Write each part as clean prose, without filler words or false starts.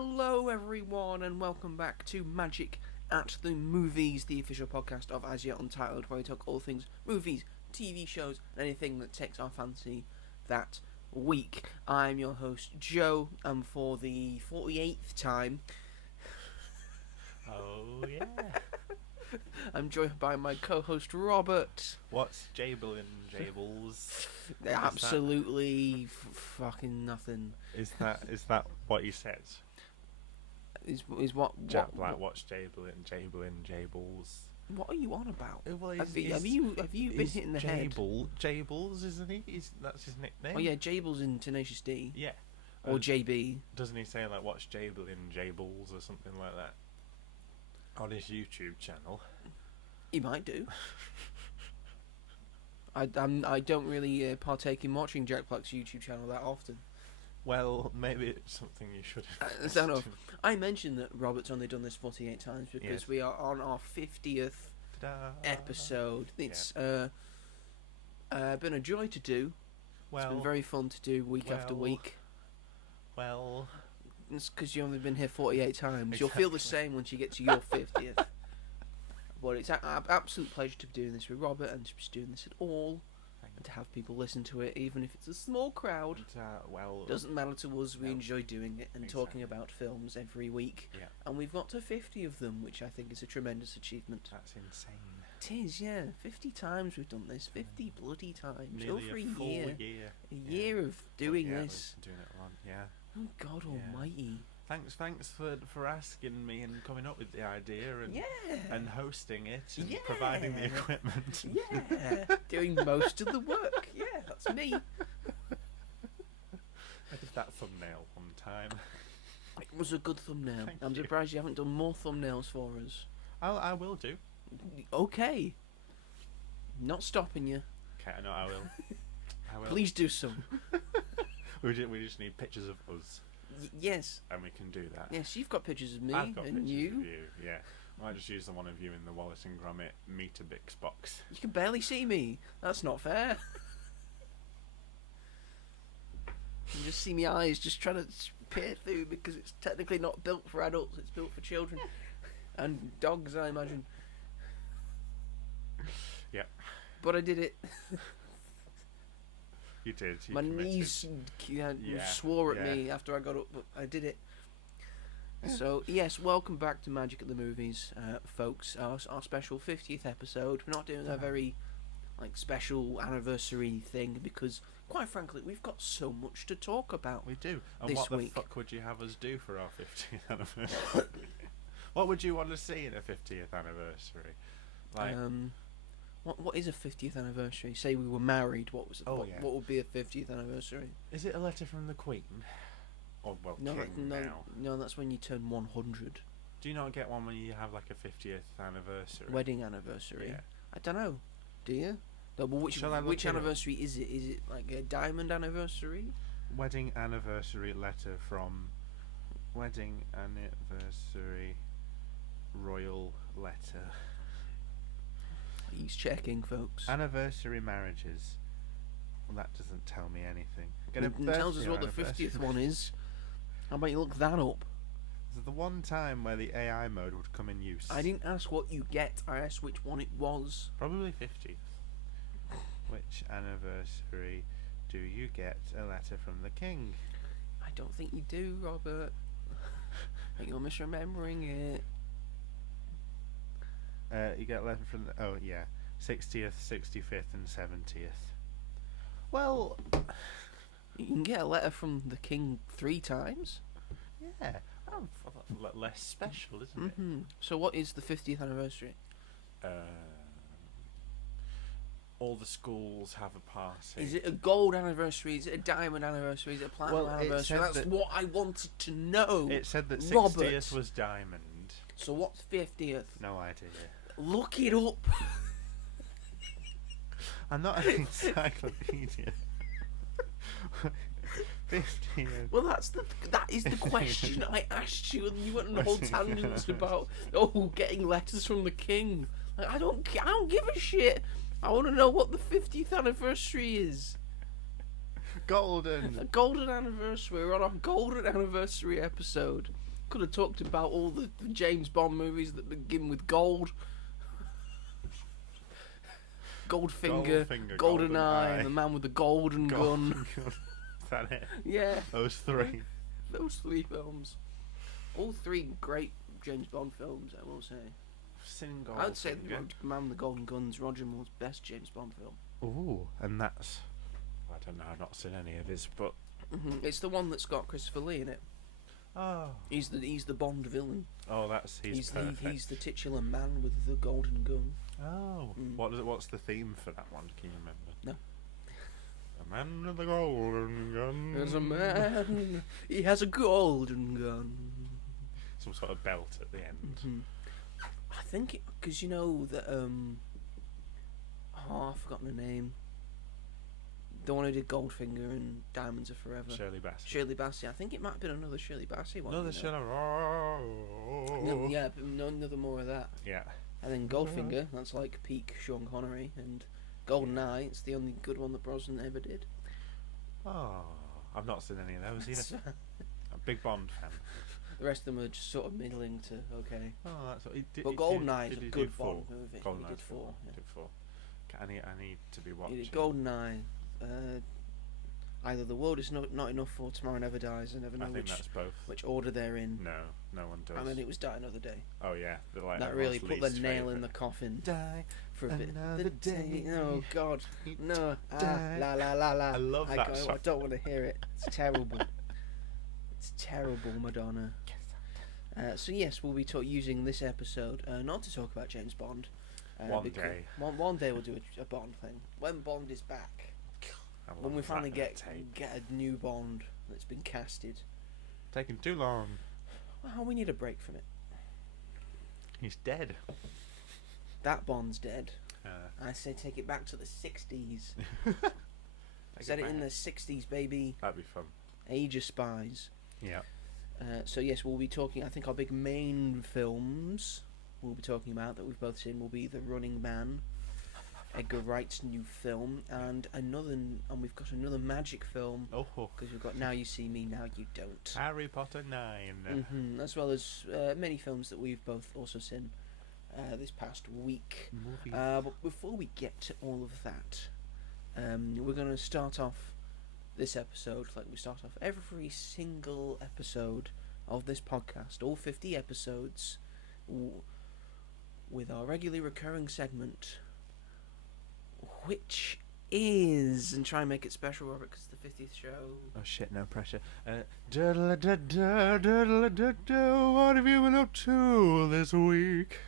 Hello everyone and welcome back to Magic at the Movies, the official podcast of As Yet Untitled, where we talk all things movies, TV shows, and anything that takes our fancy that week. I'm your host Joe, and for the 48th time... Oh yeah. I'm joined by my co-host Robert. What's Jable and Jables? Absolutely fucking nothing. Is that what he says? Is what? What's Jable and Jables? What are you on about? Well, Have you been hitting the head? Jables, isn't he? That's his nickname. Oh yeah, Jable's in Tenacious D. Yeah. Or JB. Doesn't he say like what's Jable and Jables or something like that on his YouTube channel? He might do. I don't really partake in watching Jack Black's YouTube channel that often. Well, maybe it's something you should have. I don't know. I mentioned that Robert's only done this 48 times because we are on our 50th episode. It's been a joy to do. It's been very fun to do week after week. Well, it's because you've only been here 48 times. Exactly. You'll feel the same once you get to your 50th. But it's an absolute pleasure to be doing this with Robert and to be doing this at all. And to have people listen to it, even if it's a small crowd. Doesn't matter to us. We enjoy doing it and talking about films every week. Yeah. And we've got to 50 of them, which I think is a tremendous achievement. That's insane. It is, yeah. 50 times we've done this. 50 bloody times. Nearly over a full year. A year of doing this. Doing it a lot, yeah. Oh God Almighty. Thanks for asking me and coming up with the idea and hosting it and providing the equipment. Yeah, doing most of the work. Yeah, that's me. I did that thumbnail one time. It was a good thumbnail. Thank I'm you. surprised you haven't done more thumbnails for us. I will do. Okay. Not stopping you. Okay, I know I will. I will. Please do some. We just need pictures of us. Yes. And we can do that. Yes, you've got pictures of me I've got and pictures you. of you. Yeah. I might just use the one of you in the Wallace and Gromit Meterbix box. You can barely see me. That's not fair. You just see my eyes just trying to peer through because it's technically not built for adults. It's built for children and dogs, I imagine. Yeah. But I did it. You did. You My committed. knees swore at me after I got up, but I did it. So, yes, welcome back to Magic at the Movies, folks. Our special 50th episode. We're not doing a very special anniversary thing because, quite frankly, we've got so much to talk about. We do. And this what the week. fuck would you have us do for our 50th anniversary? What would you want to see in a 50th anniversary? What is a 50th anniversary? Say we were married. What would be a 50th anniversary? Is it a letter from the Queen? Or King now? No, that's when you turn 100. Do you not get one when you have like a 50th anniversary? Wedding anniversary. Yeah. I don't know. Do you? No, but which anniversary is it? Is it like a diamond anniversary? Wedding anniversary letter from wedding anniversary royal letter. He's checking, folks. Anniversary marriages. Well, that doesn't tell me anything. It tells us what the 50th one is. How about you look that up? Is it the one time where the AI mode would come in use? I didn't ask what you get. I asked which one it was. Probably 50th. Which anniversary do you get a letter from the king? I don't think you do, Robert. I think you're misremembering it. You get a letter from the... Oh, yeah. 60th, 65th and 70th. Well... You can get a letter from the king 3 times. Yeah. Less special, isn't it? So what is the 50th anniversary? All the schools have a party. Is it a gold anniversary? Is it a diamond anniversary? Is it a platinum anniversary? That's what I wanted to know. It said that 60th Robert. was diamond. So what's 50th? No idea. Look it up. I'm not an encyclopedia. 50th. Well, that is the question I asked you, and you went on a whole tangent about getting letters from the king. Like, I don't give a shit. I want to know what the 50th anniversary is. Golden. A golden anniversary. We're on a golden anniversary episode. Could have talked about all the James Bond movies that begin with gold. Goldfinger, GoldenEye, the man with the golden gun. Is that it? Yeah. Those three. Those three films. All three great James Bond films, I will say. I would say the Man with the Golden Gun's Roger Moore's best James Bond film. Ooh, and that's... I don't know, I've not seen any of his, but... It's the one that's got Christopher Lee in it. Oh. He's the Bond villain. Oh, he's perfect. He's the titular man with the golden gun. Oh. What's the theme for that one? Can you remember? No. A man with a golden gun. There's a man. He has a golden gun. Some sort of belt at the end. I think because you know that I've forgotten the name. The one who did Goldfinger and Diamonds Are Forever. Shirley Bassey. I think it might have been another Shirley Bassey one. Another Shirley. Another more of that. Yeah. And then Goldfinger, that's like peak Sean Connery, and GoldenEye, it's the only good one that Brosnan ever did. Oh, I've not seen any of those either. I'm a big Bond fan. The rest of them are just sort of middling to okay. Oh, that's what he did. But GoldenEye is a good Bond movie. GoldenEye he did four. Yeah. Did four. I need to be watching. He did GoldenEye. Either The World Is Not Enough or Tomorrow Never Dies. I never know that's both. Which order they're in. No one does. And then it was Die Another Day. Oh yeah, that really put the nail in the coffin. Die for a bit. Another day. Oh God, no. La la la la. I love that song. I don't want to hear it. It's terrible. It's terrible, Madonna. So yes, we'll be using this episode not to talk about James Bond. One day. One day we'll do a Bond thing when Bond is back. When we finally get a new Bond that's been casted. Taking too long. Well, we need a break from it. He's dead. That Bond's dead. I say take it back to the 60s. Set it in the 60s, baby. That'd be fun. Age of Spies. Yeah. So yes, we'll be talking. I think our big main films we'll be talking about that we've both seen will be The Running Man, Edgar Wright's new film, and we've got another magic film. Oh. Because we've got Now You See Me, Now You Don't. Harry Potter 9. As well as many films that we've both also seen this past week. But before we get to all of that, we're going to start off this episode like we start off every single episode of this podcast, all 50 episodes, with our regularly recurring segment, which is, and try and make it special, Robert, because it's the 50th show. Oh shit, no pressure. What have you been up to this week?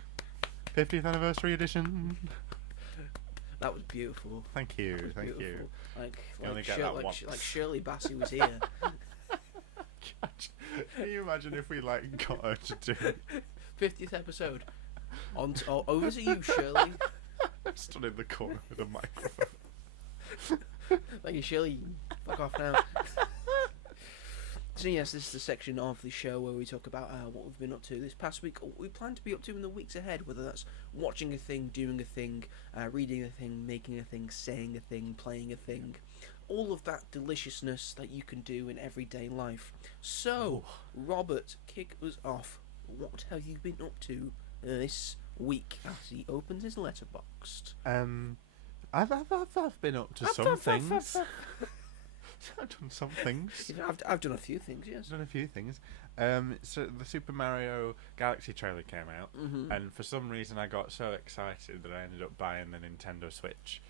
50th anniversary edition. That was beautiful. Thank you, thank you. Like Shirley Bassey was here. Can you imagine if we got her to do 50th episode? Over to you, Shirley. Stood in the corner with a microphone. Thank you, Shirley. Fuck off now. So yes, this is the section of the show where we talk about what we've been up to this past week, or what we plan to be up to in the weeks ahead, whether that's watching a thing, doing a thing, reading a thing, making a thing, saying a thing, playing a thing. All of that deliciousness that you can do in everyday life. So, Robert, kick us off. What have you been up to this week as he opens his Letterboxd? I've been up to some things. I've done some things. I've done a few things, yes. I've done a few things. So the Super Mario Galaxy trailer came out, and for some reason I got so excited that I ended up buying the Nintendo Switch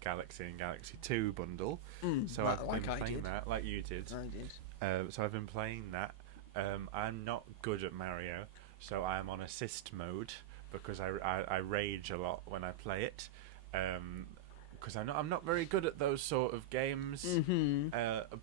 Galaxy and Galaxy 2 bundle. So I've been playing that, like you did. I did. So I've been playing that. I'm not good at Mario, so I'm on assist mode because I rage a lot when I play it. Because I'm not very good at those sort of games,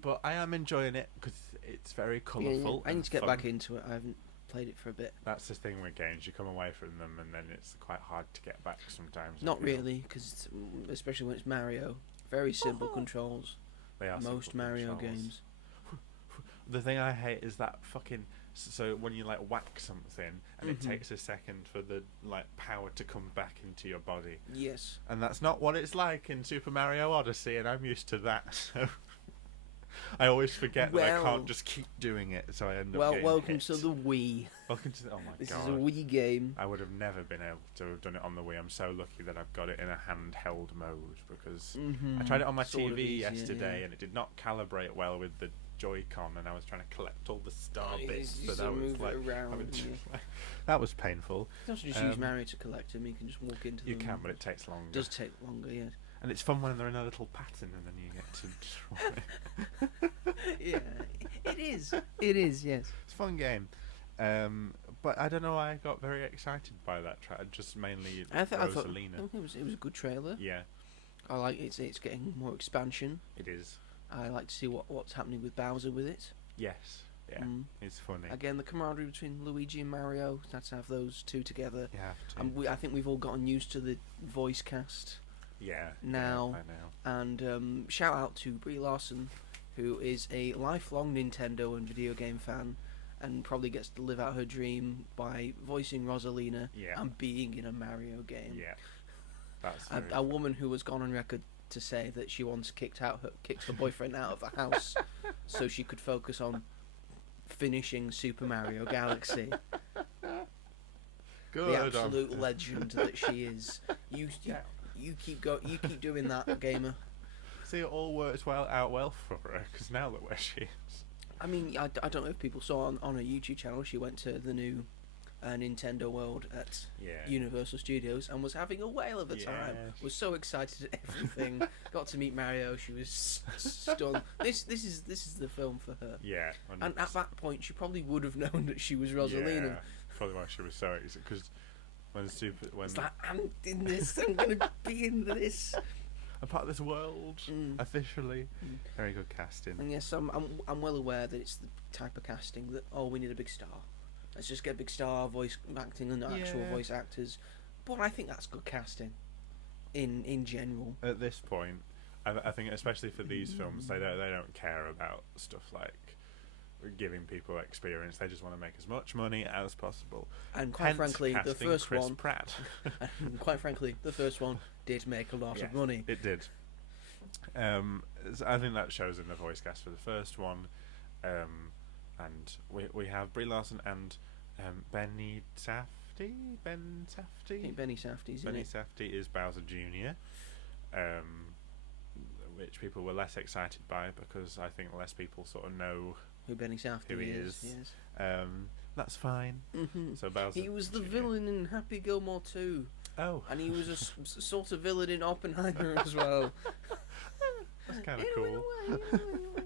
but I am enjoying it because it's very colourful. I need to get back into it. I haven't played it for a bit. That's the thing with games; you come away from them, and then it's quite hard to get back sometimes. Not really, because especially when it's Mario, very simple controls. They are most Mario games. The thing I hate is that fucking. So when you whack something and it takes a second for the power to come back into your body. Yes. And that's not what it's like in Super Mario Odyssey, and I'm used to that. So I always forget that I Well- can't just keep doing it, so I end up Well, getting welcome hit. to the Wii. Welcome to the... Oh my This god. is a Wii game. I would have never been able to have done it on the Wii. I'm so lucky that I've got it in a handheld mode, because I tried it on my Sort of TV easier, yesterday yeah. and it did not calibrate well with the Joy-Con, and I was trying to collect all the star You bits, just but I was move it like, around, having to- yeah. that was painful. You can also just use Mario to collect them. You can just walk into You them. can, but it takes longer. It does take longer, yes. And it's fun when they're in a little pattern and then you get to destroy it. Yeah, it is. It is, yes. It's a fun game. But I don't know why I got very excited by that track. Just mainly I thought Rosalina. it was a good trailer. Yeah, I like it's getting more expansion. it is. I like to see what's happening with Bowser with it. Yes. Yeah, it's funny. Again, the camaraderie between Luigi and Mario. Let's have those two together. You have to. And I think we've all gotten used to the voice cast Yeah. now. I know. And shout out to Brie Larson, who is a lifelong Nintendo and video game fan, and probably gets to live out her dream by voicing Rosalina Yeah. and being in a Mario game. Yeah. That's A woman who has gone on record to say that she once kicked her boyfriend out of the house so she could focus on finishing Super Mario Galaxy. good. The absolute legend that she is. You keep doing that, gamer. See, it all works out well for her, because now look where she is. I mean, I don't know if people saw on her YouTube channel, she went to the new Nintendo World at Yeah. Universal Studios and was having a whale of a time. Yes. Was so excited at everything. Got to meet Mario. She was stunned. This is the film for her. Yeah. And at that point, she probably would have known that she was Rosalina. Yeah, probably why she was so excited, because when It's like, I'm in this. I'm gonna be in this. I'm part of this world officially. Very good casting. And yes, I'm well aware that it's the type of casting that we need a big star. Let's just get a big star voice acting and actual Yeah. voice actors. But I think that's good casting. In general. At this point, I think especially for these films, they don't care about stuff like giving people experience. They just want to make as much money as possible. And quite Hence frankly, the casting first Chris one. Pratt. And quite frankly, the first one did make a lot Yes, of money. It did. I think that shows in the voice cast for the first one, and we have Brie Larson and Benny Safdie. Ben I Safdie. think Benny Safdie's in Benny it. Safdie is Bowser Jr., which people were less excited by because I think less people sort of know Who Benny Safdie who he is. is. Yes. That's fine. So Bowser. He was the Jr. villain in Happy Gilmore 2. Oh, And he was a sort of villain in Oppenheimer as well. that's kind of In a cool. way.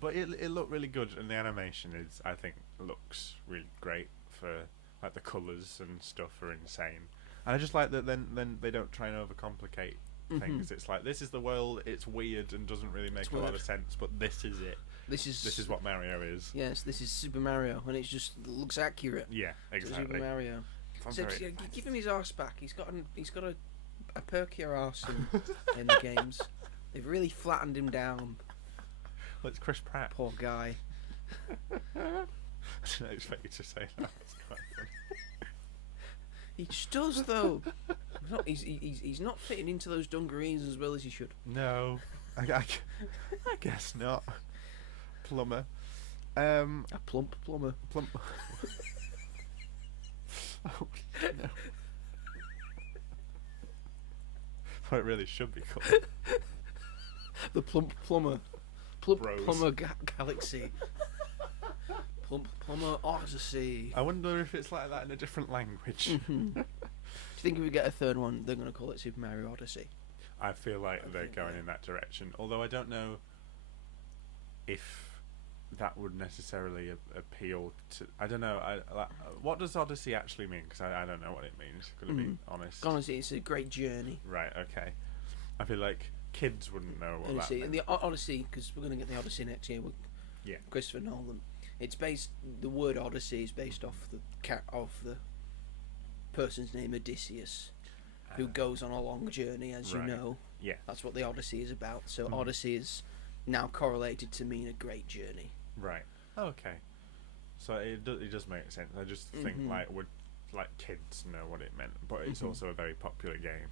But it looked really good, and the animation I think looks really great. For like the colours and stuff are insane, and I just like that. Then they don't try and overcomplicate things. It's like, this is the world. It's weird and doesn't really make a lot of sense, but this is it. This is what Mario is. Yes, this is Super Mario, and it just looks accurate. Yeah, To exactly. Super Mario. I'm So, very- give him his arse back. He's got a perkier arse in the games. They've really flattened him down. Well, it's Chris Pratt. Poor guy. I didn't expect you to say that. It's quite funny. He just does though. He's not fitting into those dungarees as well as he should. No, I guess not. Plumber. A plump plumber. Plump. Oh, no. What it really should be called. The plump plumber. Plump Bros. plumber galaxy. Plump plumber Odyssey. I wonder if it's like that in a different language. Do you think if we get a third one, they're going to call it Super Mario Odyssey? I feel like they're going in that direction. Although I don't know if that would necessarily appeal to. I don't know. What does Odyssey actually mean? Because I don't know what it means. Going to be honest. Honestly, it's a great journey. Right. Okay. I feel like kids wouldn't know what Odyssey. that And meant. the Odyssey, because we're going to get the Odyssey next year with Christopher Nolan. It's based. The word Odyssey is based off the person's name Odysseus, who goes on a long journey, as you know. Yeah. That's what the Odyssey is about. So Odyssey is now correlated to mean a great journey. Right. Okay. So it does make sense. I just think like kids know what it meant, but it's also a very popular game.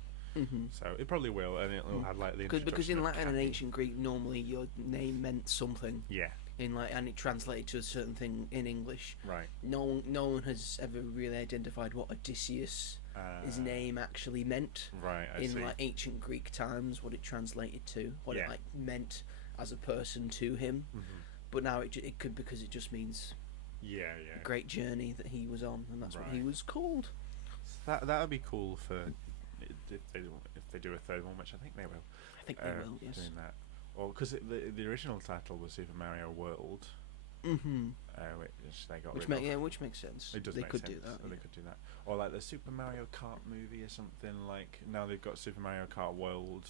So it probably will, and it'll have like the because in Latin and Cappy. ancient Greek, normally your name meant something. Yeah. And it translated to a certain thing in English. Right. No one has ever really identified what Odysseus his name actually meant. Right. I in see. like ancient Greek times, what it translated to, what it like meant as a person to him. But now it could, because it just means a great journey that he was on, and that's what he was called. That would be cool for if they do a third one, which I think they will. I think they will. Yes. Doing that. Or because the original title was Super Mario World, which they got rid of. Which makes sense. It does. They make could sense. do that. So they could do that. Or like the Super Mario Kart movie or something. Like now they've got Super Mario Kart World.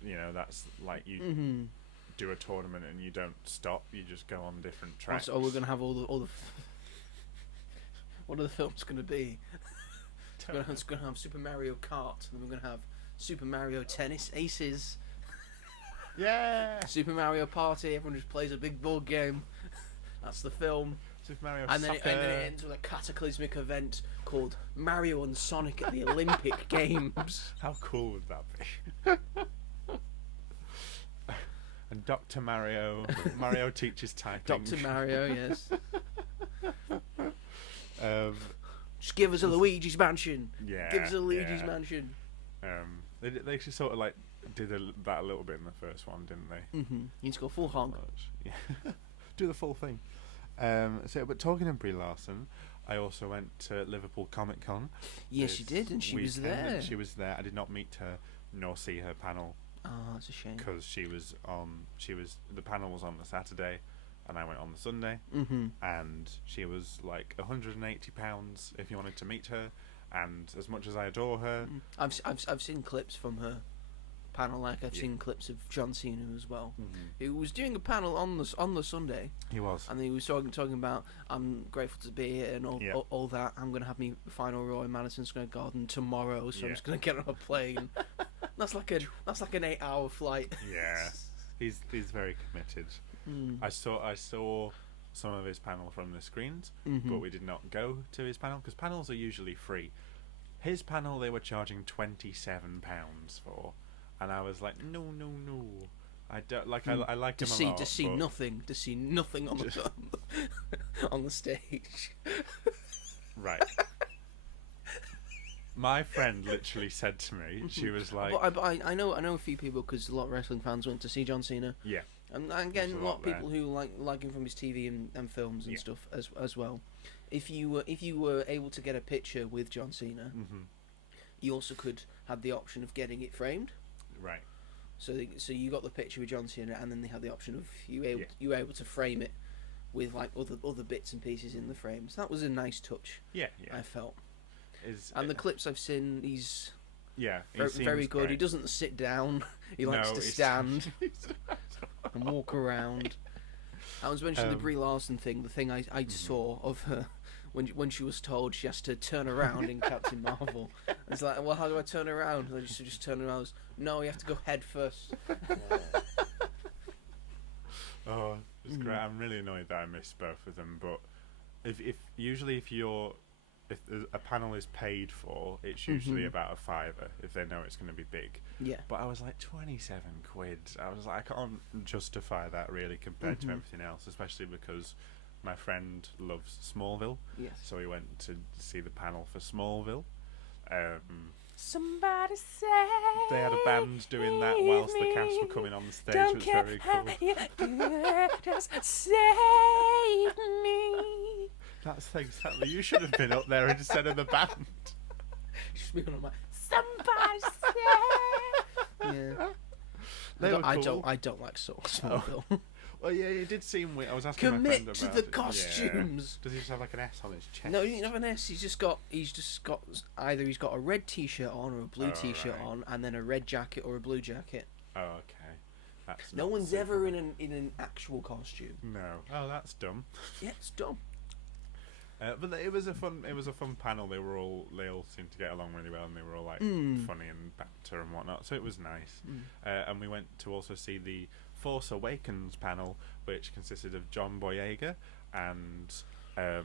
You know, that's like you do a tournament and you don't stop. You just go on different tracks. So we're gonna have all the. What are the films gonna be? It's gonna have Super Mario Kart, and then we're gonna have Super Mario Tennis Aces. Yeah. Super Mario Party. Everyone just plays a big board game. That's the film. Super Mario and then Soccer. And then it ends with a cataclysmic event called Mario and Sonic at the Olympic Games. How cool would that be? And Dr. Mario teaches typing. Dr. Mario, yes. Just give us a Luigi's Mansion. Yeah. Give us a Luigi's Mansion. They actually sort of like did that a little bit in the first one, didn't they? You need to go full honk. Yeah. Do the full thing. But talking of Brie Larson, I also went to Liverpool Comic Con. Yes, you did, and she was there. She was there. I did not meet her nor see her panel. Oh, that's a shame. Because the panel was on the Saturday, and I went on the Sunday, and she was like £180 if you wanted to meet her. And as much as I adore her, I've seen clips from her panel. Like I've seen clips of John Cena as well, who was doing a panel on the Sunday. He was, and he was talking about, I'm grateful to be here and all that. I'm gonna have my final Roy in Madison Square Garden tomorrow, so I'm just gonna get on a plane. That's like an 8-hour flight. Yeah, he's very committed. I saw some of his panel from the screens, but we did not go to his panel because panels are usually free. His panel they were charging £27 for, and I was like, no, I don't like. I like him a lot. To see nothing on the on the stage. Right. My friend literally said to me, she was like, but I know a few people, because a lot of wrestling fans went to see John Cena. Yeah. And again, a lot of people who like him from his TV and films and stuff as well. If you were able to get a picture with John Cena, you also could have the option of getting it framed. Right. So you got the picture with John Cena, and then they had the option of you were able to frame it with like other bits and pieces in the frame. So that was a nice touch. Yeah. I felt. And the clips I've seen, he's very good. Great. He doesn't sit down. He likes to stand and walk around. I was mentioning the Brie Larson thing. The thing I saw of her when she was told she has to turn around in Captain Marvel. It's like, well, how do I turn around? And I just turn around. No, you have to go head first. Oh, it's great. I'm really annoyed that I missed both of them. But if a panel is paid for, it's usually about a £5 if they know it's going to be big. Yeah. But I was like, £27. I was like, I can't justify that really compared to everything else, especially because my friend loves Smallville. Yes. So we went to see the panel for Smallville. Somebody say they had a band doing that whilst the cast were coming on the stage. It was very cool. Just save me. That's exactly. You should have been up there instead of the band. Just be on my somebody say. Yeah. I don't like Smallville. Well, yeah, it did seem weird. I was asking my friend about to the costumes. Yeah. Does he just have like an S on his chest? No, he doesn't have an S. He's just got either he's got a red T-shirt on or a blue T-shirt on, and then a red jacket or a blue jacket. Oh, okay. That's no one's ever in an actual costume. No. Oh, that's dumb. Yeah, it's dumb. But it was a fun panel. They all seemed to get along really well, and they were all like funny and banter and whatnot. So it was nice. And we went to also see the Force Awakens panel, which consisted of John Boyega and the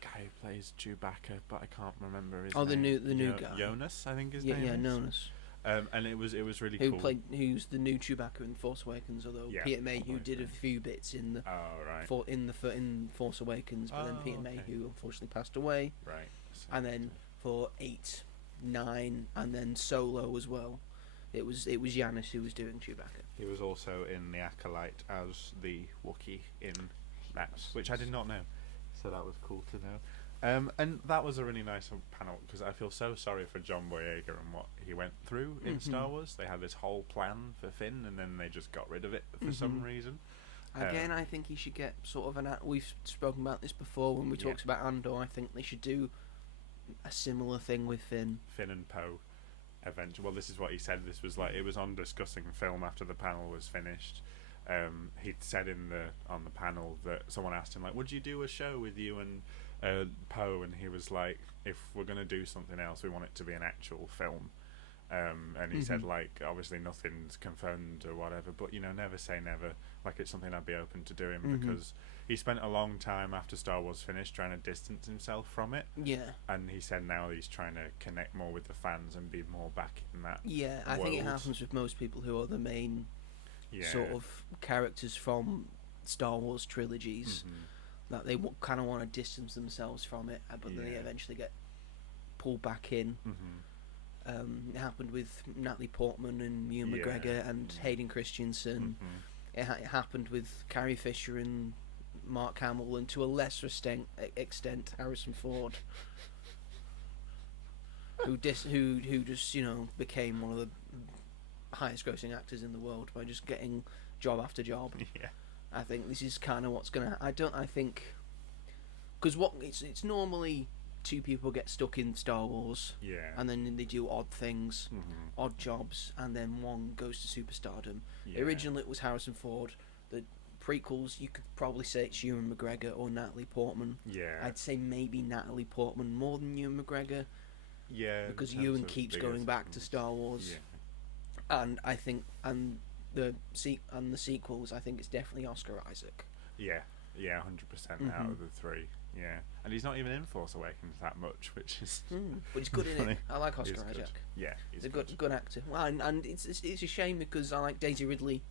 guy who plays Chewbacca, but I can't remember his Oh, name. the new guy. Jonas, I think his name Yeah, is. Jonas. And it was really cool. Who's the new Chewbacca in Force Awakens? Although Peter Mayhew did a few bits in the in Force Awakens, but then Peter Mayhew unfortunately passed away. Right. So And then for 8, 9, and then Solo as well, it was Giannis who was doing Chewbacca. he was also in The Acolyte as the Wookiee in that, which I did not know. So that was cool to know. And that was a really nice panel, because I feel so sorry for John Boyega and what he went through in Star Wars. They had this whole plan for Finn, and then they just got rid of it for some reason. Again, I think he should get sort of we've spoken about this before when we talked about Andor. I think they should do a similar thing with Finn. Finn and Poe, eventually. Well, this is what he said. This was like, it was on discussing film after the panel was finished. He'd said on the panel that someone asked him, like, would you do a show with you and Poe? And he was like, if we're going to do something else, we want it to be an actual film. And he said, like, obviously nothing's confirmed or whatever, but, never say never. Like, it's something I'd be open to doing, because he spent a long time after Star Wars finished trying to distance himself from it. Yeah. And he said now he's trying to connect more with the fans and be more back in that I world. think it happens with most people who are the main sort of characters from Star Wars trilogies, that they kind of want to distance themselves from it, but then they eventually get pulled back in. It happened with Natalie Portman and Ewan McGregor and Hayden Christensen. It happened with Carrie Fisher and Mark Hamill, and to a lesser extent Harrison Ford, who just became one of the highest grossing actors in the world by just getting job after job. I think this is kind of what's gonna. I think because it's normally two people get stuck in Star Wars, and then they do odd things, odd jobs, and then one goes to superstardom. Originally, it was Harrison Ford. The prequels, you could probably say it's Ewan McGregor or Natalie Portman. I'd say maybe Natalie Portman more than Ewan McGregor. Because Ewan keeps going back to Star Wars. And I think, the sequels, I think it's definitely Oscar Isaac. 100% out of the three. And he's not even in Force Awakens that much, which is but he's good in it. I like Oscar Isaac. He's a good actor. Well, and it's a shame because I like Daisy Ridley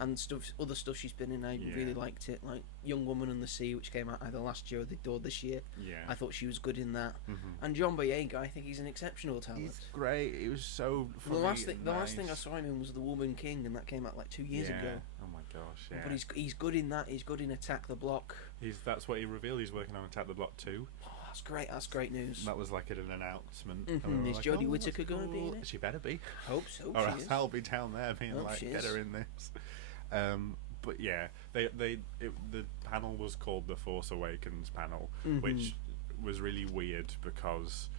and other stuff she's been in. I really liked it, like Young Woman and the Sea, which came out either last year or this year. I thought she was good in that. And John Boyega, I think he's an exceptional talent. He's great. He was so funny. The last thing I saw him in was The Woman King, and that came out like 2 years ago. Oh my gosh, But he's good in that. He's good in Attack the Block. That's what he revealed. He's working on Attack the Block 2. Oh, that's great. That's great news. That was like an announcement. Is like, Jodie Whittaker going to be in it? She better be. Hope so. Or else I'll be down there being get her in this. But the panel was called the Force Awakens panel, which was really weird because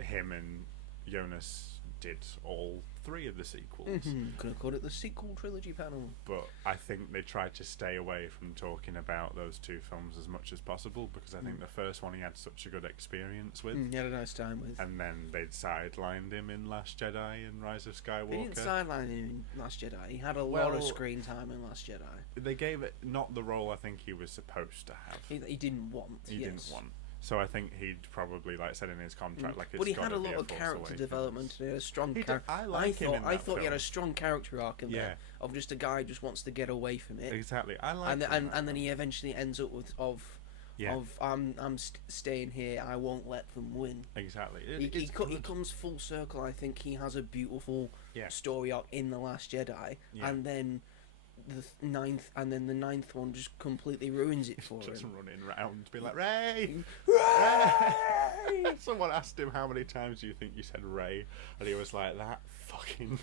him and Jonas did all 3 of the sequels. Could have called it the sequel trilogy panel. But I think they tried to stay away from talking about those 2 films as much as possible, because I think the first one he had such a good experience with. He had a nice time with. And then they'd sidelined him in Last Jedi and Rise of Skywalker. They didn't sideline him in Last Jedi. He had a lot of screen time in Last Jedi. They gave it not the role I think he was supposed to have. He didn't want. He didn't want. So I think he'd probably said in his contract, it's but he had a be lot of character Awakens. development. He had a strong character. I thought he had a strong character arc in there of just a guy who just wants to get away from it. Exactly. And then he eventually ends up with I'm staying here. I won't let them win. Exactly. He comes full circle. I think he has a beautiful story arc in The Last Jedi, and then the ninth one just completely ruins it for him. Just running around, be like, Ray! Ray! Someone asked him how many times do you think you said Ray, and he was like, that fucking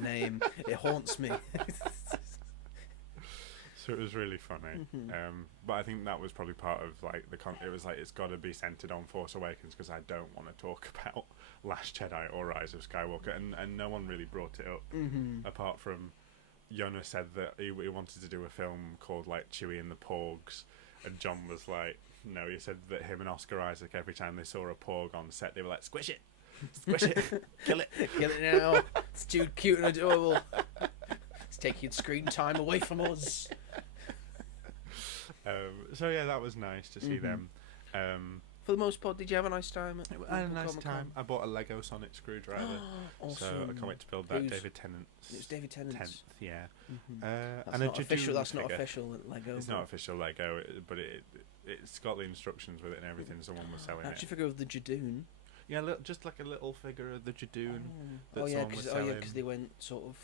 name, it haunts me. So it was really funny. But I think that was probably part of it was it's got to be centered on Force Awakens, because I don't want to talk about Last Jedi or Rise of Skywalker, and no one really brought it up apart from Jonas said that he wanted to do a film called Chewie and the Porgs, and John was like, no, he said that him and Oscar Isaac, every time they saw a Porg on set, they were like, squish it, kill it now, it's too cute and adorable, it's taking screen time away from us. So that was nice to see them. For the most part, did you have a nice time? I had a nice time. I bought a Lego Sonic screwdriver. Awesome. So I can't wait to build that. David Tennant's. It was David Tennant's. 10th, yeah. That's and not official. That's figure. not official Lego. It's not official Lego, but it's got the instructions with it and everything. Someone was selling Actually, it. figure of the Jadoon. Yeah, just like a little figure of the Jadoon. Because they went sort of.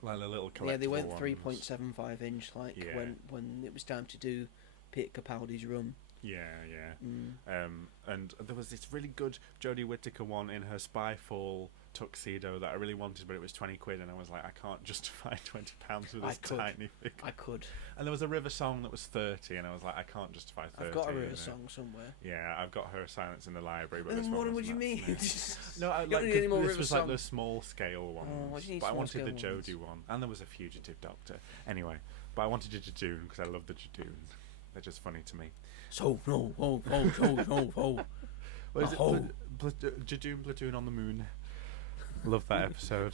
Like a little collectible. Yeah, they went ones. 3.75 inch, when it was time to do Peter Capaldi's run. Yeah. And there was this really good Jodie Whittaker one in her Spyfall tuxedo that I really wanted, but it was 20 quid, and I was like, I can't justify £20 for this tiny figure. I could. And there was a River Song that was 30, and I was like, I can't justify 30. I've got a River Song somewhere. Yeah, I've got her Silence in the Library, but then this one what would you mean? No, I don't need any more this River was Song. like the small scale ones, what do you need but I small wanted the scale Jodie one, and there was a Fugitive Doctor. Anyway, but I wanted the Jadoon because I love the Jadoon. They're just funny to me. So no. What is it? Jadoon Platoon on the Moon. Love that episode.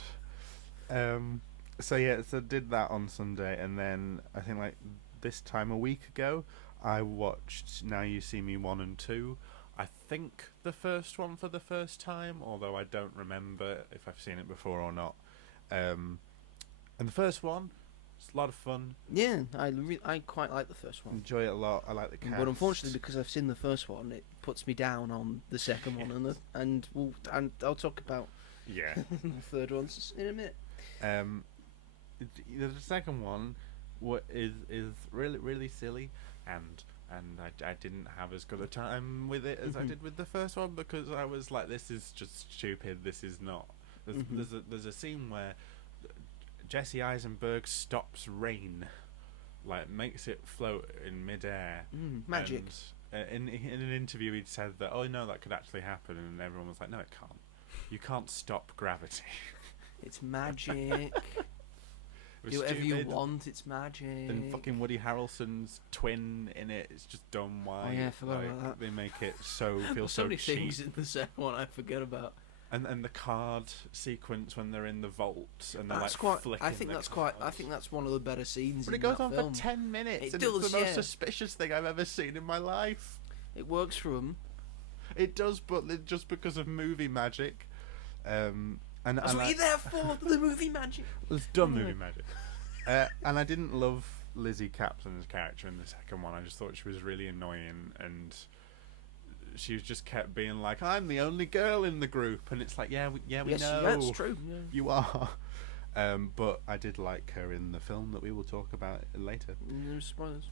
So did that on Sunday, and then I think like this time a week ago, I watched Now You See Me 1 and 2. I think the first one for the first time, although I don't remember if I've seen it before or not. And the first one, it's a lot of fun. Yeah, I quite like the first one. Enjoy it a lot. I like the cast. But unfortunately, because I've seen the first one, it puts me down on the second one, and I'll talk about the third one in a minute. The second one is really really silly, and I didn't have as good a time with it as I did with the first one, because I was like, this is just stupid. This is not. There's a scene where Jesse Eisenberg stops rain, like makes it float in midair. Magic. And in an interview, he'd said that, oh no, that could actually happen, and everyone was like, no, it can't. You can't stop gravity. It's magic. Do whatever you want. It's magic. And fucking Woody Harrelson's twin in it. It's just done. Why? Oh yeah, I forgot about that. They make it so feel so many cheap. things in the second one I forget about. And the card sequence when they're in the vault and they're flicking. I think that's one of the better scenes. But it goes on for 10 minutes. It does. It's the most suspicious thing I've ever seen in my life. It works for them. It does, but just because of movie magic. That's what you're there for, the movie magic. It's dumb movie magic. And I didn't love Lizzie Kaplan's character in the second one. I just thought she was really annoying, and she just kept being like, I'm the only girl in the group, and it's like, we know. That's true. Yeah. You are. But I did like her in the film that we will talk about later. No spoilers.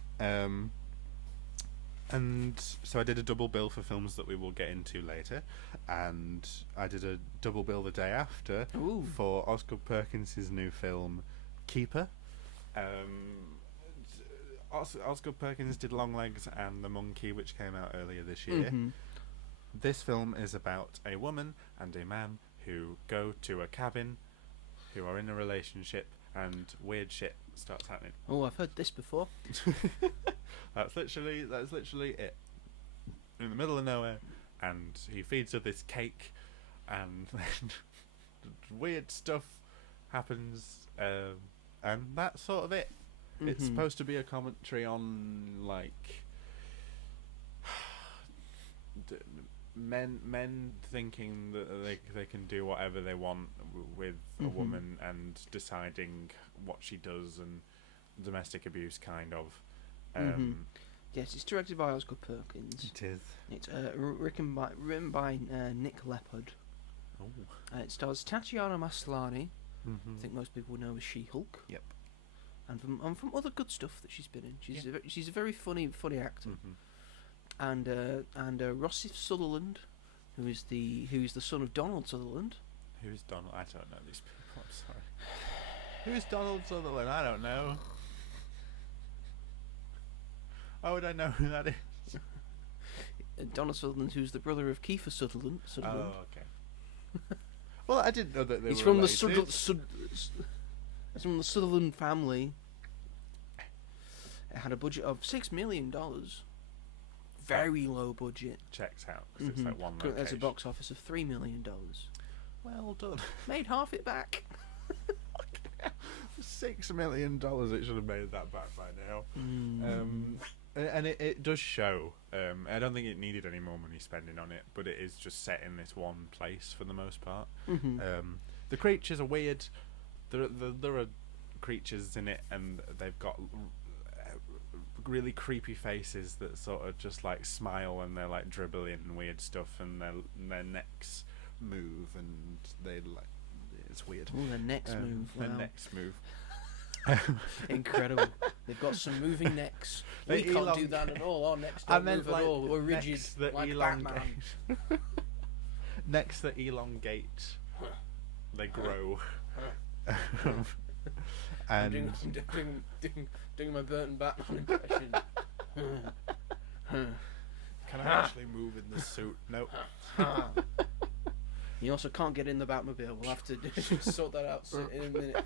And so I did a double bill for films that we will get into later, and I did a double bill the day after for Oscar Perkins' new film, Keeper. Oscar Perkins did Longlegs and The Monkey, which came out earlier this year. This film is about a woman and a man who go to a cabin, who are in a relationship, and weird shit starts happening. Oh, I've heard this before. That's literally it. In the middle of nowhere, and he feeds her this cake, and then weird stuff happens, and that's sort of it. It's supposed to be a commentary on like men thinking that they can do whatever they want with a woman, and deciding what she does, and domestic abuse kind of. Yes, it's directed by Oscar Perkins. It is. It's written by Nick Leppard. It stars Tatiana Maslany. I think most people know as She-Hulk. Yep. And from other good stuff that she's been in. She's a very funny actor. And Rossif Sutherland, who is the son of Donald Sutherland. Who is Donald? I don't know these people. I'm sorry. Who is Donald Sutherland? I don't know. How would I know who that is? Donald Sutherland, who's the brother of Kiefer Sutherland. Oh, okay. Well, I didn't know that they He's were from related. He's from the Sutherland family. It had a budget of $6 million. Very low budget. Checks out, because it's like one Currently location. has a box office of $3 million. Well done. Made half it back. $6 million. It should have made that back by now. And it does show. I don't think it needed any more money spending on it, but it is just set in this one place for the most part. Mm-hmm. The creatures are weird. There are creatures in it, and they've got really creepy faces that sort of just like smile, and they're like dribbling and weird stuff, and their necks move, and they like it's weird. Oh, their necks move. Wow. Their necks move. Incredible. They've got some moving necks. We can't do that at all. Our necks don't move at all. We're rigid like Batman. Necks that elongate. They grow. And I'm doing my Burton Batman impression. Can I actually move in this suit? Nope. You also can't get in the Batmobile. We'll have to sort that out in a minute.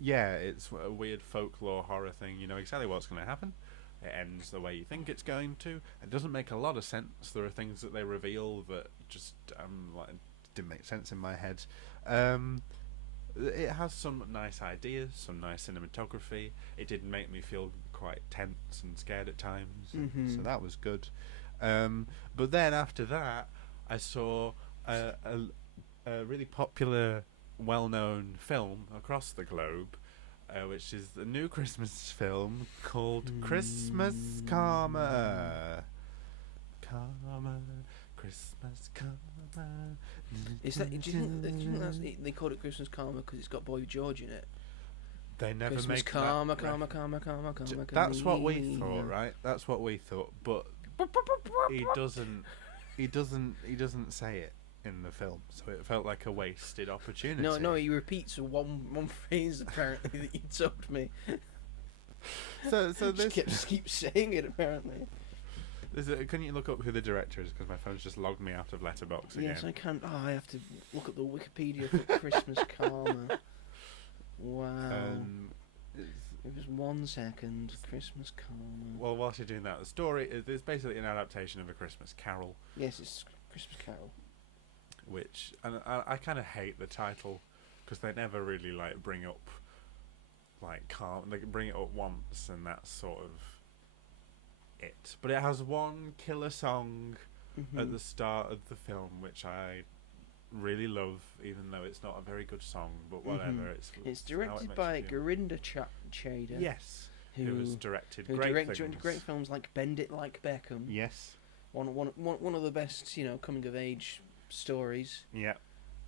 Yeah, it's a weird folklore horror thing. You know exactly what's going to happen. It ends the way you think it's going to. It doesn't make a lot of sense. There are things that they reveal that just didn't make sense in my head. It has some nice ideas, some nice cinematography. It did make me feel quite tense and scared at times, so that was good. But then after that, I saw a really popular, well-known film across the globe, which is the new Christmas film called Christmas Karma. Karma, Christmas Karma. Is that? Do you think that's, they called it Christmas Karma because it's got Boy George in it? They never Christmas make Karma, that Karma, Karma, Karma, Karma. That's what we thought, right? That's what we thought, but he doesn't say it in the film, so it felt like a wasted opportunity. No, he repeats one phrase apparently that you told me. So this just keep saying it apparently. Can you look up who the director is? Because my phone's just logged me out of Letterboxd again. Yes, I can. Oh, I have to look at the Wikipedia for Christmas Karma. Wow. It was 1 second. Christmas Karma. Well, whilst you're doing that, the story is basically an adaptation of A Christmas Carol. Yes, it's Christmas Carol. Which, and I kind of hate the title because they never really like bring up like calm. They bring it up once, and that's sort of it. But it has one killer song at the start of the film, which I really love, even though it's not a very good song. But whatever, it's directed by Gurinder Chader. Yes, who has directed great films like Bend It Like Beckham. Yes, one of the best coming of age stories. Yeah,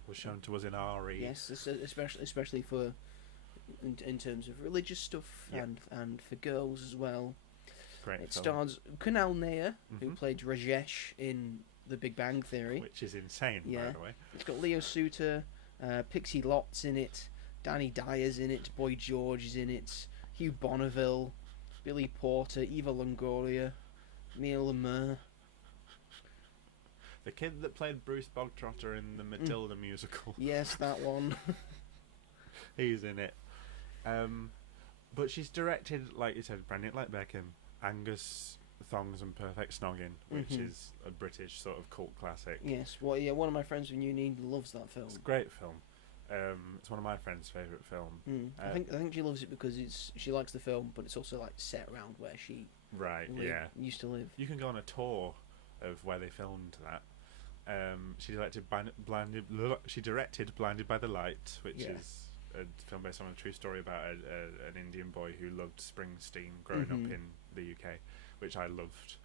was shown to us in RE. Yes, especially for in terms of religious stuff and for girls as well. Great. It stars Kunal Nair, who played Rajesh in The Big Bang Theory, which is insane, by the way. It's got Leo Suter, Pixie Lott's in it, Danny Dyer's in it, Boy George is in it, Hugh Bonneville, Billy Porter, Eva Longoria, Neil Lemire. The kid that played Bruce Bogtrotter in the Matilda musical. Yes, that one. He's in it. But she's directed, like you said, Bend It Like Beckham, Angus, Thongs and Perfect Snogging, which is a British sort of cult classic. Yes, well, yeah, one of my friends from uni loves that film. It's a great film. It's one of my friend's favourite film. I think she loves it because she likes the film, but it's also like set around where she used to live. You can go on a tour of where they filmed that. She directed Blinded by the Light, which is a film based on a true story about an Indian boy who loved Springsteen growing up in the UK, which I loved,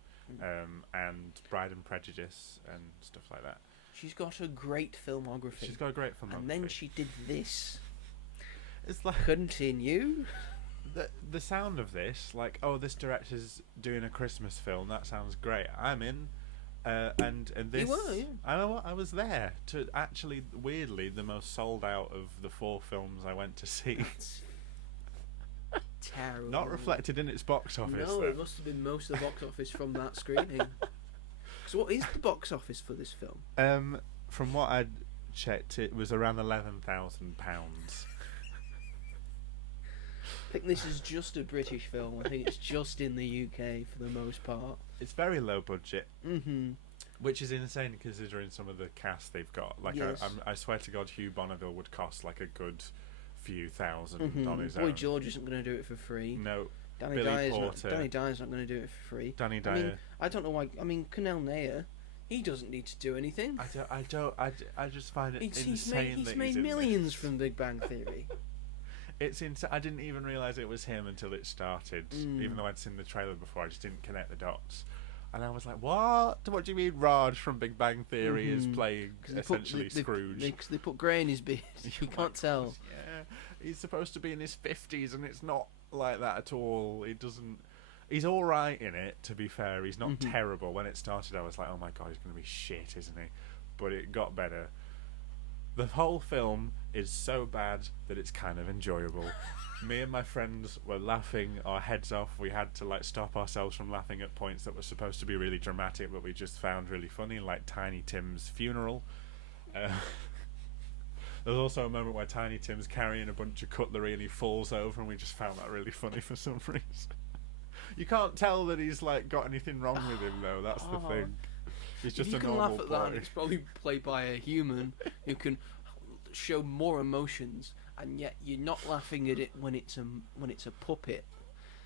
and Bride and Prejudice and stuff like that. She's got a great filmography. And then she did this. It's like continue. The sound of this, like, this director's doing a Christmas film. That sounds great. I'm in. And this, you were, yeah. I was there to actually, weirdly, the most sold out of the 4 films I went to see. Terrible. Not reflected in its box office. No, though. It must have been most of the box office from that screening. So what is the box office for this film? From what I'd checked, it was around £11,000. I think this is just a British film. I think it's just in the UK for the most part. It's very low budget, which is insane considering some of the cast they've got. Like, yes. I swear to God, Hugh Bonneville would cost like a good few thousand on his own. Boy George isn't going to do it for free. No. Danny Dyer's not going to do it for free. Danny Dyer. I don't know why. I mean, Cornell Nair, he doesn't need to do anything. I just find it insane. He's made millions from Big Bang Theory. It's insane. I didn't even realise it was him until it started. Even though I'd seen the trailer before, I just didn't connect the dots. And I was like, what? What do you mean Raj from Big Bang Theory is playing essentially Scrooge? They put grey in his beard. You can't tell. Yeah, he's supposed to be in his 50s, and it's not like that at all. It doesn't... He's all right in it, to be fair. He's not terrible. When it started, I was like, oh my god, he's going to be shit, isn't he? But it got better. The whole film is so bad that it's kind of enjoyable. Me and my friends were laughing our heads off. We had to stop ourselves from laughing at points that were supposed to be really dramatic, but we just found really funny, like Tiny Tim's funeral. There's also a moment where Tiny Tim's carrying a bunch of cutlery and he falls over, and we just found that really funny for some reason. You can't tell that he's got anything wrong with him though. That's the thing. He's just a normal boy. You can laugh at that. It's probably played by a human who can show more emotions, and yet you're not laughing at it when it's a puppet.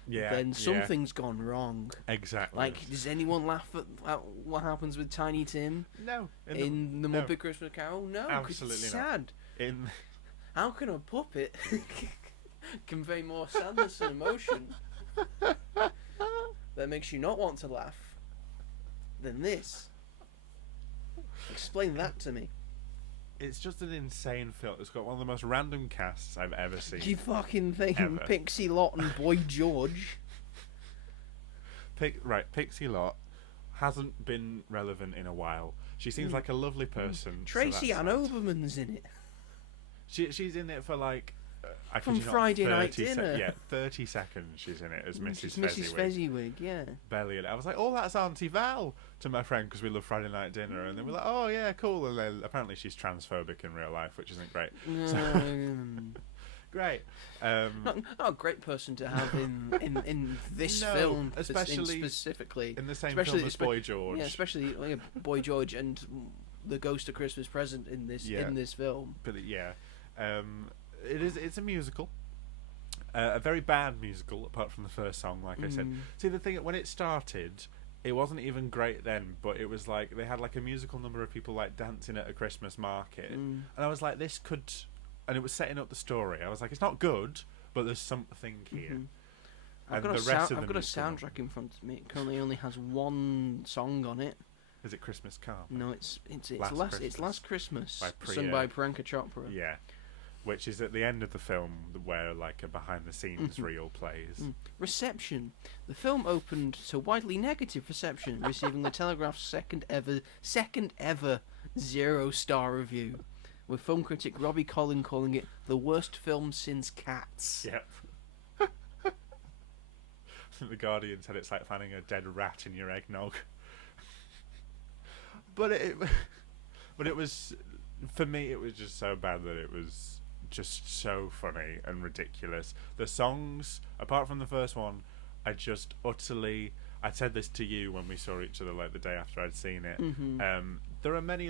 Yeah. Then something's gone wrong. Exactly. Does anyone laugh at what happens with Tiny Tim? No. In the Muppet Christmas Carol? No. Absolutely it's not. sad. How can a puppet convey more sadness and emotion that makes you not want to laugh than this? Explain that to me. It's just an insane film. It's got one of the most random casts I've ever seen. You fucking think Pixie Lott and Boy George? Pixie Lott hasn't been relevant in a while. She seems like a lovely person. Tracy Ann Oberman's in it. She's in it for from Friday Night Dinner. 30 seconds she's in it as Mrs. Fezziwig, yeah. Barely in it. I was like, oh, that's Auntie Val, to my friend, because we love Friday Night Dinner, and then we're like, oh yeah, cool. And then apparently she's transphobic in real life, which isn't great. Great. Not a great person to have in this film, specifically. In the same film as Boy George. Yeah, especially Boy George and the Ghost of Christmas Present in this film. But yeah. It's a musical, a very bad musical apart from the first song, like I said. See, the thing, when it started, it wasn't even great then, but it was they had a musical number of people dancing at a Christmas market, and I was like, this could, and it was setting up the story. I was like, it's not good, but there's something here. I've got a soundtrack in front of me. It currently only has one song on it. Is it Christmas Carol? No, it's Last Christmas, sung by Priyanka Chopra. Yeah. Which is at the end of the film where a behind-the-scenes reel plays. Reception. The film opened to widely negative reception, receiving the Telegraph's second ever 0-star review, with film critic Robbie Collin calling it the worst film since Cats. Yep. I think The Guardian said it's like finding a dead rat in your eggnog. But it was, for me, it was just so bad that it was just so funny and ridiculous. The songs, apart from the first one, I just utterly... I said this to you when we saw each other the day after I'd seen it. There are many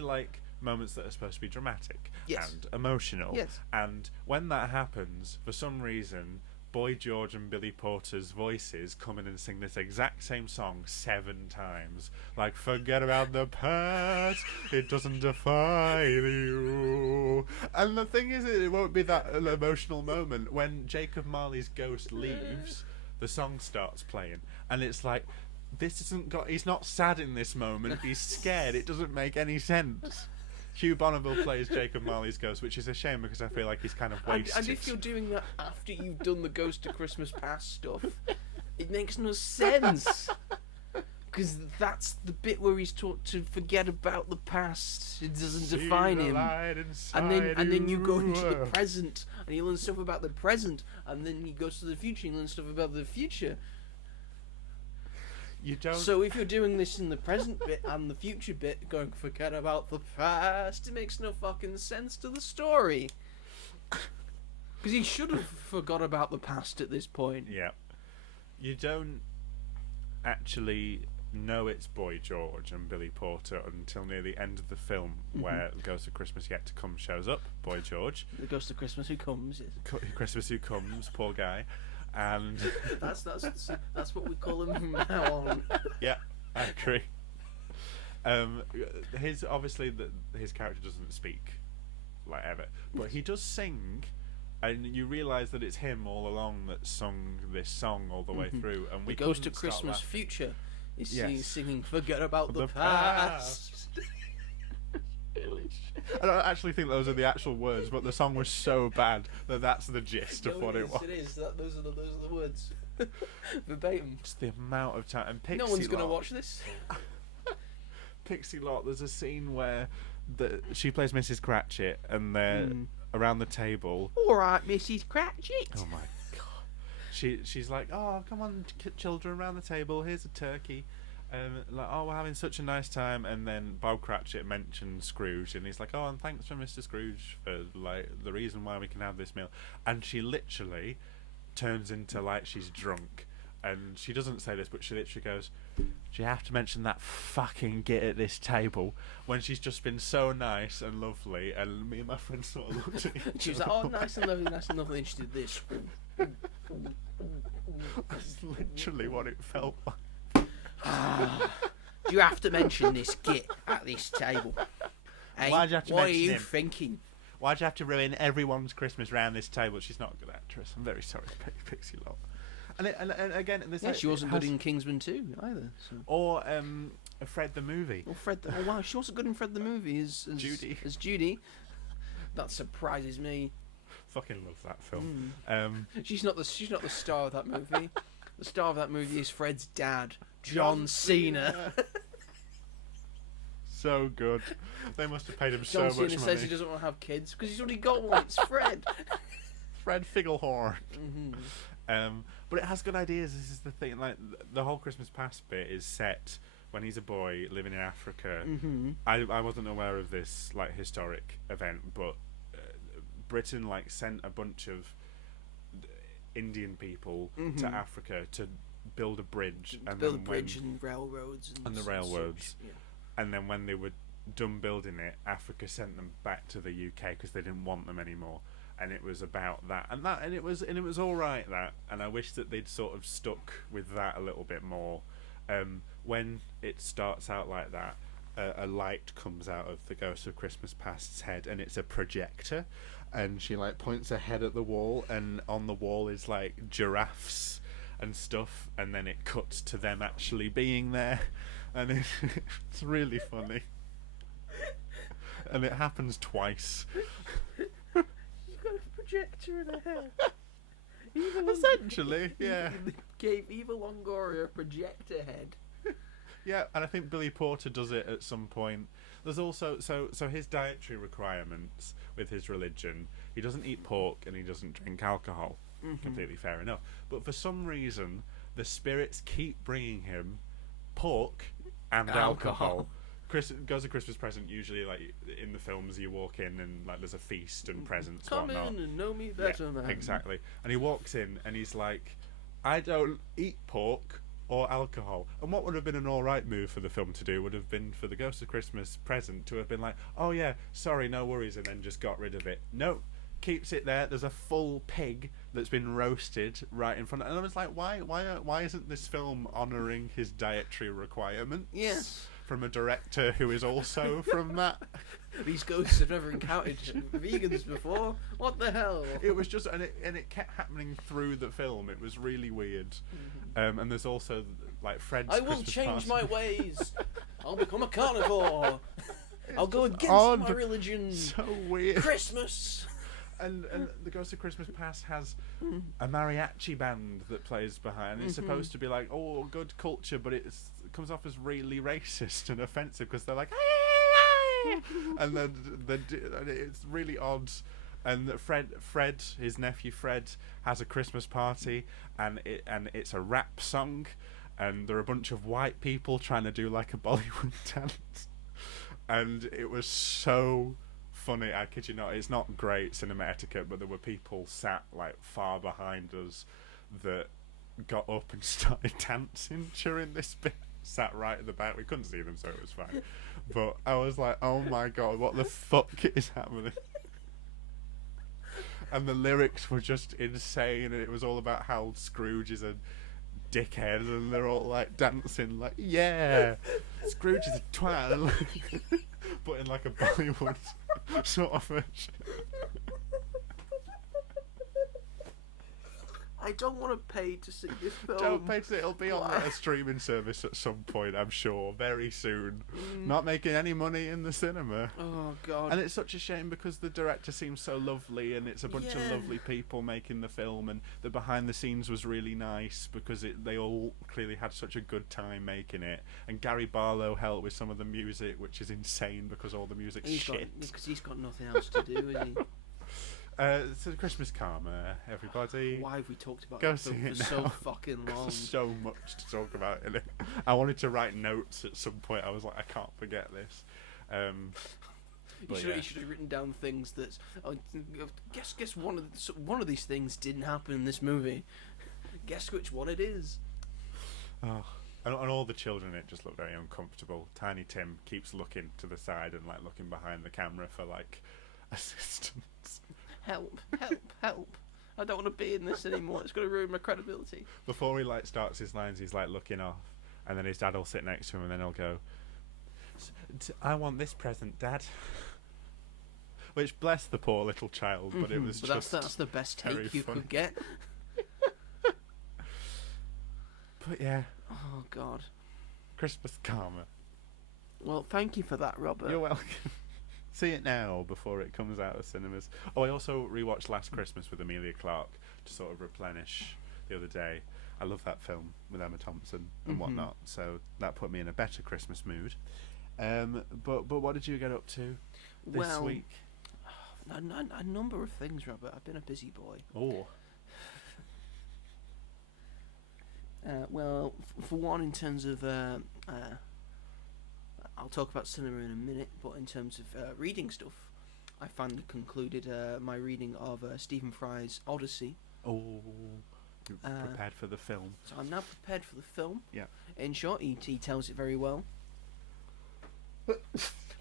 moments that are supposed to be dramatic and emotional. Yes. And when that happens, for some reason, Boy George and Billy Porter's voices come in and sing this exact same song 7 times. Forget about the past, it doesn't define you. And the thing is, it won't be that an emotional moment. When Jacob Marley's ghost leaves, the song starts playing, and it's he's not sad in this moment, he's scared. It doesn't make any sense. Hugh Bonneville plays Jacob Marley's ghost, which is a shame because I feel like he's kind of wasted. And if you're doing that after you've done the Ghost of Christmas Past stuff, it makes no sense. Because that's the bit where he's taught to forget about the past. It doesn't define him. And then you go into the present, and he learns stuff about the present, and then he goes to the future and learns stuff about the future. You don't. So if you're doing this in the present bit and the future bit, going forget about the past, it makes no fucking sense to the story. Because he should have forgot about the past at this point. Yeah. You don't actually know it's Boy George and Billy Porter until near the end of the film, where Ghost of Christmas Yet to Come shows up. Boy George. The Ghost of Christmas Who Comes. Christmas Who Comes, poor guy. and that's what we call him from now on. yeah, I agree. His character doesn't speak like ever, but he does sing, and you realise that it's him all along that sung this song all the way through. And we The Ghost of couldn't stop Christmas laughing. Future is Yes. singing "Forget About the The Past." I don't actually think those are the actual words, but the song was so bad that that's the gist of what it was. It is. Those are the words. Verbatim. Just the amount of time. And Pixie No one's gonna Lot- watch this. Pixie Lot. There's a scene where she plays Mrs. Cratchit, and they're around the table. All right, Mrs. Cratchit. Oh my god. She's like, oh, come on, children, around the table. Here's a turkey. Like, oh, we're having such a nice time. And then Bob Cratchit mentions Scrooge, and he's like, oh, and thanks for Mr. Scrooge for like the reason why we can have this meal. And she literally turns into like she's drunk, and she doesn't say this, but she literally goes, do you have to mention that fucking git at this table, when she's just been so nice and lovely? And me and my friend sort of looked at each other. She was like, oh, nice and lovely, and she did this. That's literally what it felt like. Do you have to mention this git at this table? Hey, Why'd you have to what are mention you him? thinking? Why'd you have to ruin everyone's Christmas round this table? She's not a good actress. I'm very sorry, Pixie Lot. And again, this Yeah, she wasn't good in Kingsman 2 either. So. Or Fred the movie. Or Fred. Oh wow, she wasn't good in Fred the movie as Judy. As Judy. That surprises me. Fucking love that film. She's not the star of that movie. The star of that movie is Fred's dad, John Cena. So good. They must have paid him John so much Cena money. says he doesn't want to have kids because he's already got one. It's Fred. Fred Figglehorn. But it has good ideas. This is the thing. Like the whole Christmas Past bit is set when he's a boy living in Africa. I wasn't aware of this like historic event, but Britain like sent a bunch of Indian people to Africa to build a bridge and railroads and the railroads. Yeah. And then when they were done building it, Africa sent them back to the UK because they didn't want them anymore. And it was about that, and it was all right, that, and I wish that they'd sort of stuck with that a little bit more. When it starts out like that, a light comes out of the Ghost of Christmas Past's head, and it's a projector, and she like points her head at the wall, and on the wall is like giraffes and stuff, and then it cuts to them actually being there, and it's really funny, and it happens twice. Got a projector in her hair. Essentially, yeah. Gave Eva Longoria a projector head. Yeah, and I think Billy Porter does it at some point. There's also so his dietary requirements with his religion. He doesn't eat pork and he doesn't drink alcohol. Completely fair enough. But for some reason, the spirits keep bringing him pork and alcohol. Goes a Christmas present. Usually, like in the films, you walk in and like there's a feast and presents. Come whatnot. in and know me better, man. Exactly. And he walks in and he's like, I don't eat pork or alcohol. And what would have been an alright move for the film to do would have been for the Ghost of Christmas Present to have been like, oh yeah, sorry, no worries, and then just got rid of it. No, keeps it there. There's a full pig that's been roasted right in front of, and I was like, why isn't this film honouring his dietary requirements? Yes. From a director who is also from that. These ghosts have never encountered vegans before. What the hell? It was just, and it kept happening through the film. It was really weird. And there's also like Fred's I will Christmas change party. my ways. I'll become a carnivore. I'll go just against odd. my religion. So weird. Christmas. And the Ghost of Christmas Past has a mariachi band that plays behind. It's supposed to be like, oh, good culture, but it comes off as really racist and offensive because they're like, and then it's really odd. And Fred, his nephew Fred, has a Christmas party, and it's a rap song, and there are a bunch of white people trying to do like a Bollywood dance, and it was so funny. I kid you not, it's not great cinema etiquette, but there were people sat like far behind us that got up and started dancing during this bit. Sat right at the back. We couldn't see them, so it was fine. But I was like, oh my god, what the fuck is happening? and the lyrics were just insane, and it was all about how Scrooge is a dickhead, and they're all like dancing like, yeah, Scrooge is a twat, but in like a Bollywood sort of version. I don't want to pay to see this film. Don't pay to see it. It'll be on a streaming service at some point, I'm sure, very soon. Not making any money in the cinema. Oh, God. And it's such a shame because the director seems so lovely, and it's a bunch of lovely people making the film, and the behind the scenes was really nice because they all clearly had such a good time making it. And Gary Barlow helped with some of the music, which is insane because all the music's shit. Because he's got nothing else to do, is he? So Christmas Karma, everybody. Why have we talked about Go it see for it so now. fucking long? There's so much to talk about in it. I wanted to write notes at some point. I was like, I can't forget this. You should have written down things that. Guess one of these things didn't happen in this movie. Guess which one it is. Oh. And all the children in it just look very uncomfortable. Tiny Tim keeps looking to the side and like looking behind the camera for like assistance. Help, help, help. I don't want to be in this anymore. It's going to ruin my credibility. Before he like starts his lines, he's like looking off, and then his dad will sit next to him, and then he'll go, "I want this present, Dad." Which, bless the poor little child, but it was but just that's the best take you funny. could get. But yeah. Oh, God. Christmas Karma. Well, thank you for that, Robert. You're welcome. See it now before it comes out of cinemas. Oh, I also rewatched Last Christmas with Emilia Clarke to sort of replenish the other day. I love that film with Emma Thompson and whatnot, so that put me in a better Christmas mood. But what did you get up to this week? A number of things, Robert. I've been a busy boy. Oh. Well, for one, in terms of I'll talk about cinema in a minute, but in terms of reading stuff, I finally concluded my reading of Stephen Fry's Odyssey. Oh, you're prepared for the film. So I'm now prepared for the film. Yeah. In short, he tells it very well.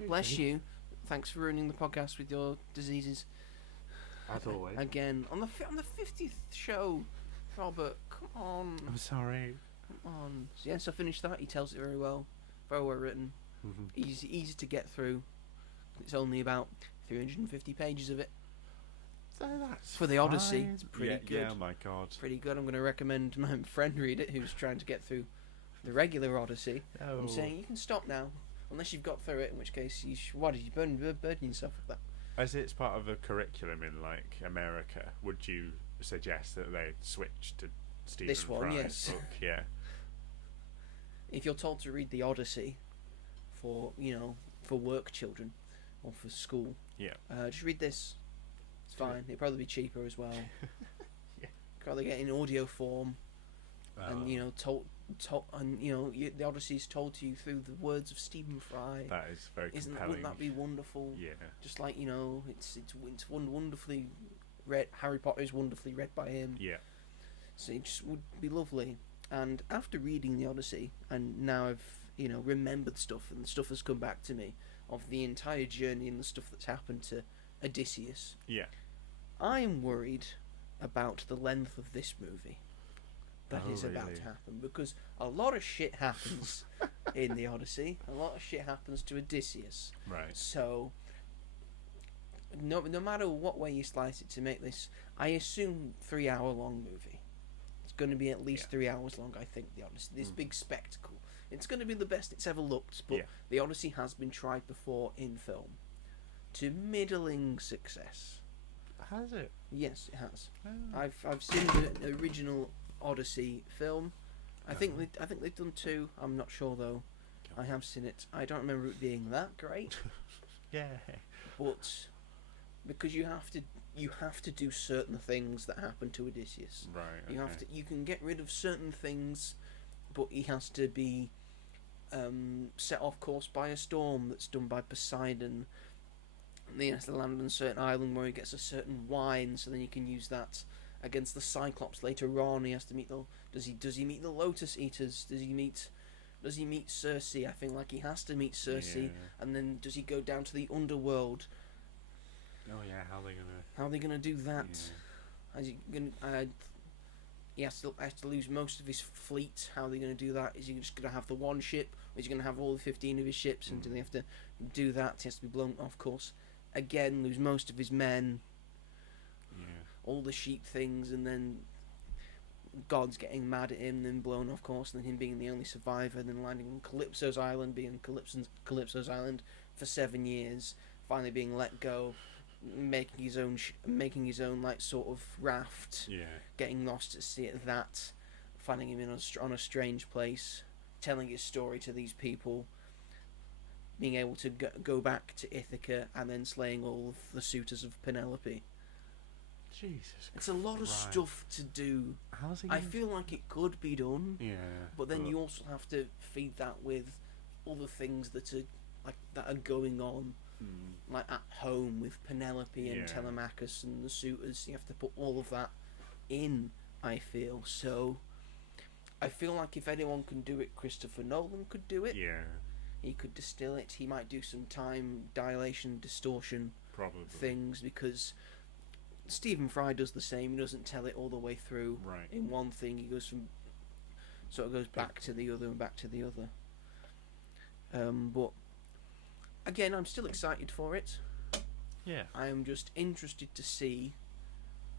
Bless you. Thanks for ruining the podcast with your diseases. As always. Again, on the 50th show, Robert, come on. I'm sorry. Come on. So, yes, I finished that. He tells it very well. Very well written. Easy to get through. It's only about 350 pages of it. So that's for the Odyssey. Fine. It's pretty good. Yeah, my God. Pretty good. I'm going to recommend my friend read it, who's trying to get through the regular Odyssey. Oh. I'm saying you can stop now, unless you've got through it, in which case why did you burden yourself with that? As it's part of a curriculum in like America, would you suggest that they switch to Stephen Fry's yes. book? Yeah. If you're told to read the Odyssey for work children or for school, just read this. It's fine. It'll probably be cheaper as well. Yeah. Probably get in audio form, and the Odyssey is told to you through the words of Stephen Fry. That is very compelling. Wouldn't that be wonderful? Yeah. Just like it's wonderfully read. Harry Potter is wonderfully read by him. Yeah. So it just would be lovely. And after reading the Odyssey, and now I've remembered stuff, and the stuff has come back to me of the entire journey and the stuff that's happened to Odysseus. Yeah. I am worried about the length of this movie that is about to happen, because a lot of shit happens in the Odyssey. A lot of shit happens to Odysseus. Right. So no matter what way you slice it to make this, I assume 3-hour long movie. It's going to be at least 3 hours long, I think, the Odyssey. This big spectacle. It's going to be the best it's ever looked, but the Odyssey has been tried before in film to middling success. Has it? Yes, it has. Oh. I've seen the original Odyssey film. I think they've done 2. I'm not sure though. I have seen it. I don't remember it being that great. Yeah. But because you have to do certain things that happen to Odysseus. Right. You can get rid of certain things, but he has to be set off course by a storm that's done by Poseidon. And then he has to land on a certain island where he gets a certain wine, so then you can use that against the Cyclops later on. He has to meet does he meet the Lotus Eaters? Does he meet Circe? I think he has to meet Circe, and then does he go down to the underworld? Oh yeah, how How are they gonna do that? Yeah. Is he gonna? He has to lose most of his fleet. How are they going to do that? Is he just going to have the one ship? Or is he going to have all the 15 of his ships? And do they have to do that? He has to be blown off course. Again, lose most of his men. Yeah. All the sheep things, and then gods getting mad at him, then blown off course, and then him being the only survivor, then landing on Calypso's island, being Calypso's island for 7 years, finally being let go. Making his own like sort of raft, getting lost at sea at that, finding him on a strange place, telling his story to these people, being able to go back to Ithaca and then slaying all of the suitors of Penelope. Jesus, it's a lot of stuff to do. I feel like it could be done, but then you also have to feed that with other things that are going on. Like at home with Penelope and Telemachus and the suitors. You have to put all of that in, I feel. So I feel like if anyone can do it, Christopher Nolan could do it. He could distill it. He might do some time dilation, distortion things, because Stephen Fry does the same. He doesn't tell it all the way through in one thing. He goes back to the other and back to the other. But again, I'm still excited for it. I am just interested to see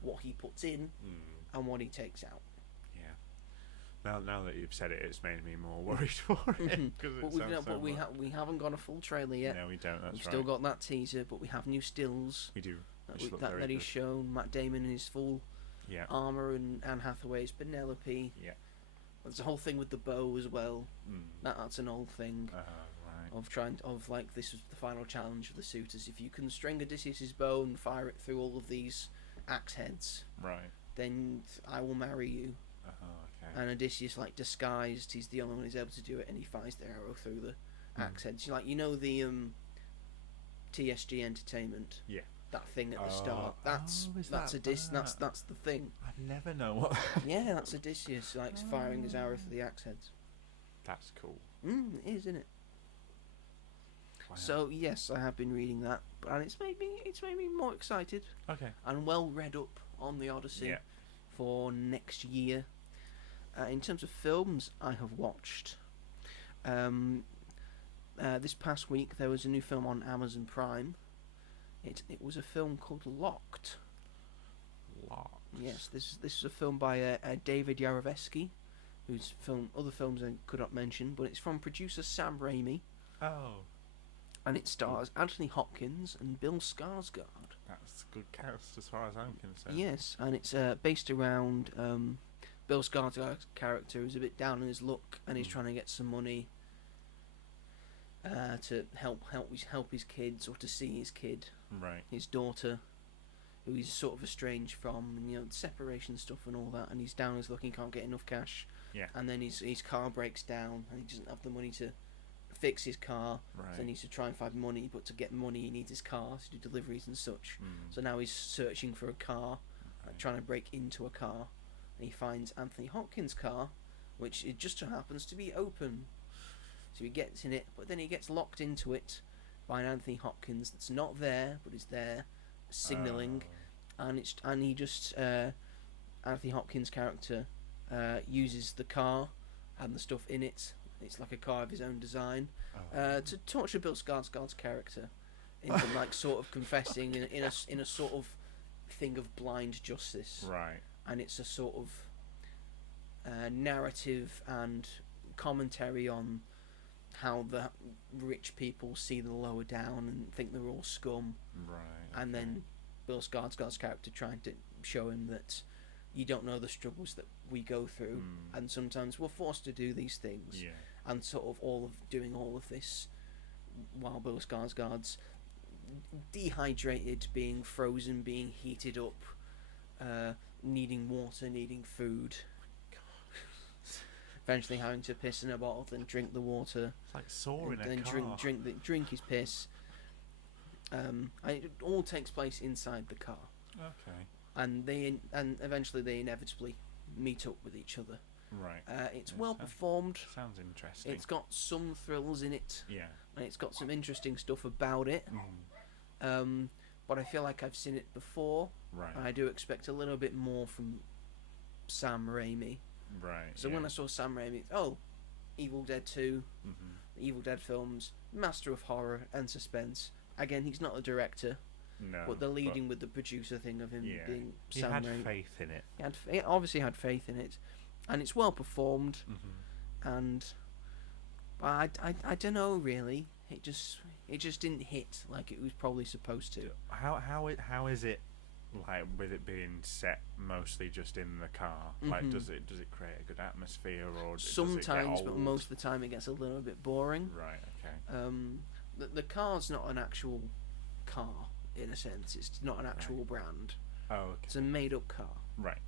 what he puts in and what he takes out. Now that you've said it, it's made me more worried for it. But we haven't got a full trailer yet. No, we don't. We've still got that teaser, but we have new stills. We do. That he's shown. Matt Damon in his full armor, and Anne Hathaway's Penelope. There's a whole thing with the bow as well. That's an old thing. This was the final challenge of the suitors. If you can string Odysseus's bow and fire it through all of these axe heads, then I will marry you. And Odysseus, disguised, he's the only one who's able to do it, and he fires the arrow through the axe heads. The TSG Entertainment. That thing at the start. That's the thing. I never know what. That's Odysseus firing his arrow through the axe heads. That's cool. It is, isn't it? So yes, I have been reading that, and it's made me more excited. And well read up on the Odyssey for next year. In terms of films, I have watched. This past week there was a new film on Amazon Prime. It was a film called Locked. Yes, this is a film by David Yarovesky, whose other films I could not mention, but it's from producer Sam Raimi. And it stars Anthony Hopkins and Bill Skarsgård. That's a good cast as far as I'm concerned. Yes, and it's based around Bill Skarsgård's character, who's a bit down on his luck, and he's trying to get some money to help his kids, or to see his kid, his daughter, who he's sort of estranged from, and separation stuff and all that. And he's down on his luck, he can't get enough cash. And then his car breaks down, and he doesn't have the money to fix his car, so he needs to try and find money, but to get money he needs his car to do deliveries and such. So now he's searching for a car, trying to break into a car, and he finds Anthony Hopkins' car, which it just so happens to be open. So he gets in it, but then he gets locked into it by an Anthony Hopkins that's not there, but is there, signalling, and Anthony Hopkins' character uses the car and the stuff in it. It's like a car of his own design, to torture Bill Skarsgård's character into sort of confessing in a sort of thing of blind justice. And it's a sort of narrative and commentary on how the rich people see the lower down and think they're all scum. And then Bill Skarsgård's character trying to show him that you don't know the struggles that we go through, and sometimes we're forced to do these things. And sort of doing all of this while Bill Skarsgård's dehydrated, being frozen, being heated up, needing water, needing food. Eventually having to piss in a bottle, then drink the water. It's like Saw in a car. Then drink his piss. And it all takes place inside the car. And eventually they inevitably meet up with each other. It's well performed. Sounds interesting. It's got some thrills in it. And it's got some interesting stuff about it. but I feel like I've seen it before, Right. and I do expect a little bit more from Sam Raimi. Right. So when I saw Sam Raimi, Evil Dead 2, the Evil Dead films, master of horror and suspense. Again, he's not the director, but they're leading with the producer thing of him being Sam Raimi. He had faith in it. He obviously had faith in it, and it's well performed. And I don't know really. It just didn't hit like it was probably supposed to. How is it, like, with it being set mostly just in the car? Like, does it create a good atmosphere, or sometimes, does it get old? but most of the time it gets a little bit boring. Right. Okay. The car's not an actual car in a sense. It's not an actual brand. Oh, okay. It's a made-up car. Right.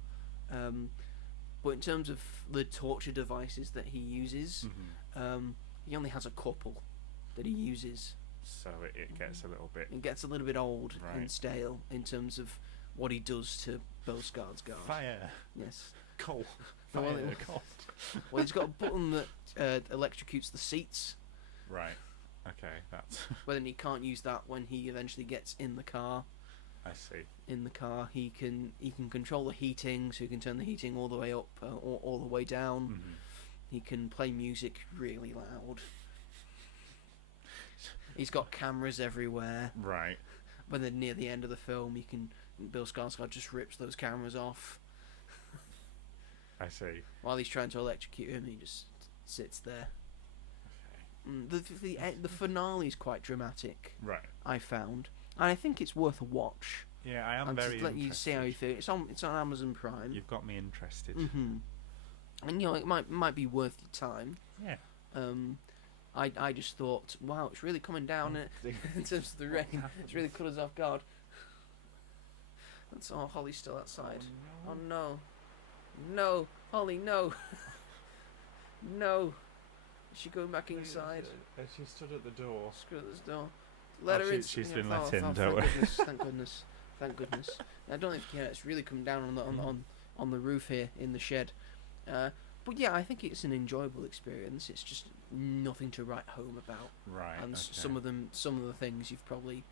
But in terms of the torture devices that he uses, he only has a couple that he uses. So it gets a little bit... It gets a little bit old and stale in terms of what he does to Bill Skarsgård. Fire. Yes. Coal. Well, Fire. Coal. Well, he's got a button that electrocutes the seats. Right. Okay, that's... But then he can't use that when he eventually gets in the car. I see. In the car, he can control the heating, so he can turn the heating all the way up or all the way down. He can play music really loud. He's got cameras everywhere. Right. But then near the end of the film, Bill Skarsgård just rips those cameras off. I see. While he's trying to electrocute him, he just sits there. The finale is quite dramatic. Right. I found, and I think it's worth a watch. Yeah, I am and very just let interested. you see how you feel. It's on Amazon Prime. You've got me interested. And it might be worth your time. Yeah. I just thought, wow, it's really coming down in terms of the rain. It's really caught us off guard. Holly's still outside. Oh no, no, Holly, no, no. Is she going back inside? She stood at the door. Screw this door. Let her in. She's been let in. Don't worry. Thank goodness. Thank goodness. I don't think it's really coming down on the roof here in the shed. But yeah, I think it's an enjoyable experience. It's just nothing to write home about. Right. And okay. some of the things you've probably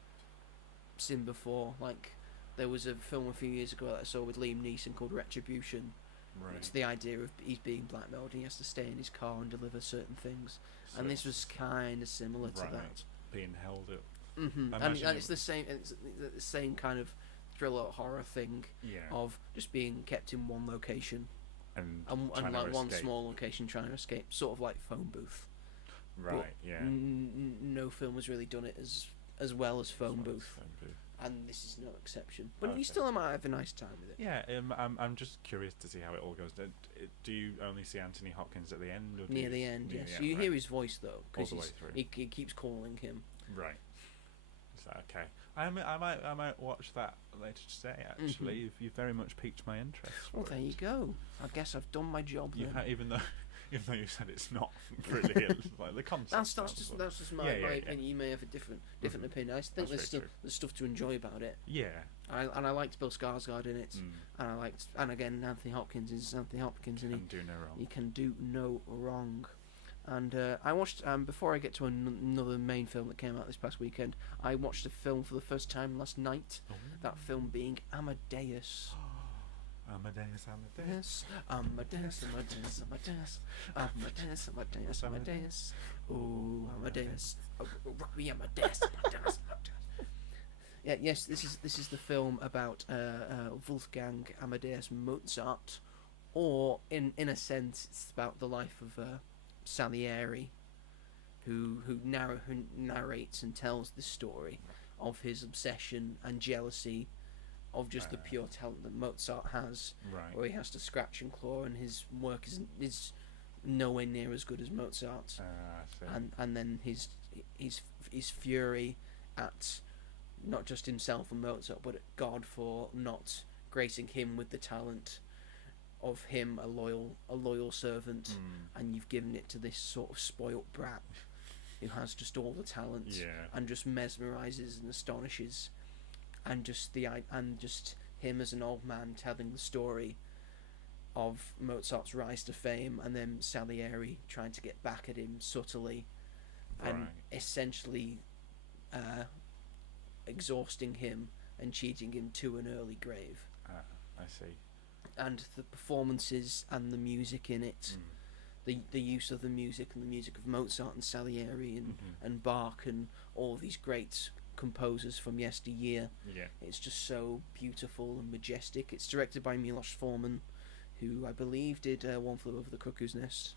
seen before. Like there was a film a few years ago that I saw with Liam Neeson called Retribution. Right. It's the idea of he's being blackmailed and he has to stay in his car and deliver certain things. So and this was kind of similar to that. Being held up. And it's the same. It's the same kind of thriller horror thing. Yeah. Of just being kept in one location. And like one escape. small location trying to escape, sort of like Phone Booth. Right. But yeah. No film has really done it as well as Phone Booth. And this is no exception. But you still might have a nice time with it. Yeah, I'm just curious to see how it all goes. Do you only see Anthony Hopkins at the end? Or near the end, yes. You hear his voice though, because he keeps calling him. Right. Is that okay? I might watch that later today. Actually, if you very much piqued my interest. Well, there you go. I guess I've done my job. Even though you said it's not brilliant, like the concept. That's just my opinion. You may have a different opinion. I think there's stuff to enjoy about it. Yeah. And I liked Bill Skarsgård in it, and again Anthony Hopkins is Anthony Hopkins, and he can do no wrong. And I watched before I get to another main film that came out this past weekend. I watched a film for the first time last night. Oh. That film being Amadeus. Amadeus. Oh, Amadeus. Rock me, Amadeus. Yeah, yes, this is the film about Wolfgang Amadeus Mozart, or in a sense, it's about the life of Salieri, who narrates and tells the story of his obsession and jealousy of just the pure talent that Mozart has, where he has to scratch and claw, and his work is nowhere near as good as Mozart's, and then his fury at not just himself and Mozart, but at God for not gracing him with the talent of him, a loyal servant, and you've given it to this sort of spoilt brat who has just all the talent and just mesmerizes and astonishes, and just him as an old man telling the story of Mozart's rise to fame, and then Salieri trying to get back at him subtly, and essentially exhausting him and cheating him to an early grave. I see. And the performances and the music in it, the use of the music and the music of Mozart and Salieri and Bach and all these great composers from yesteryear. Yeah. It's just so beautiful and majestic. It's directed by Milos Forman, who I believe did One Flew Over the Cuckoo's Nest.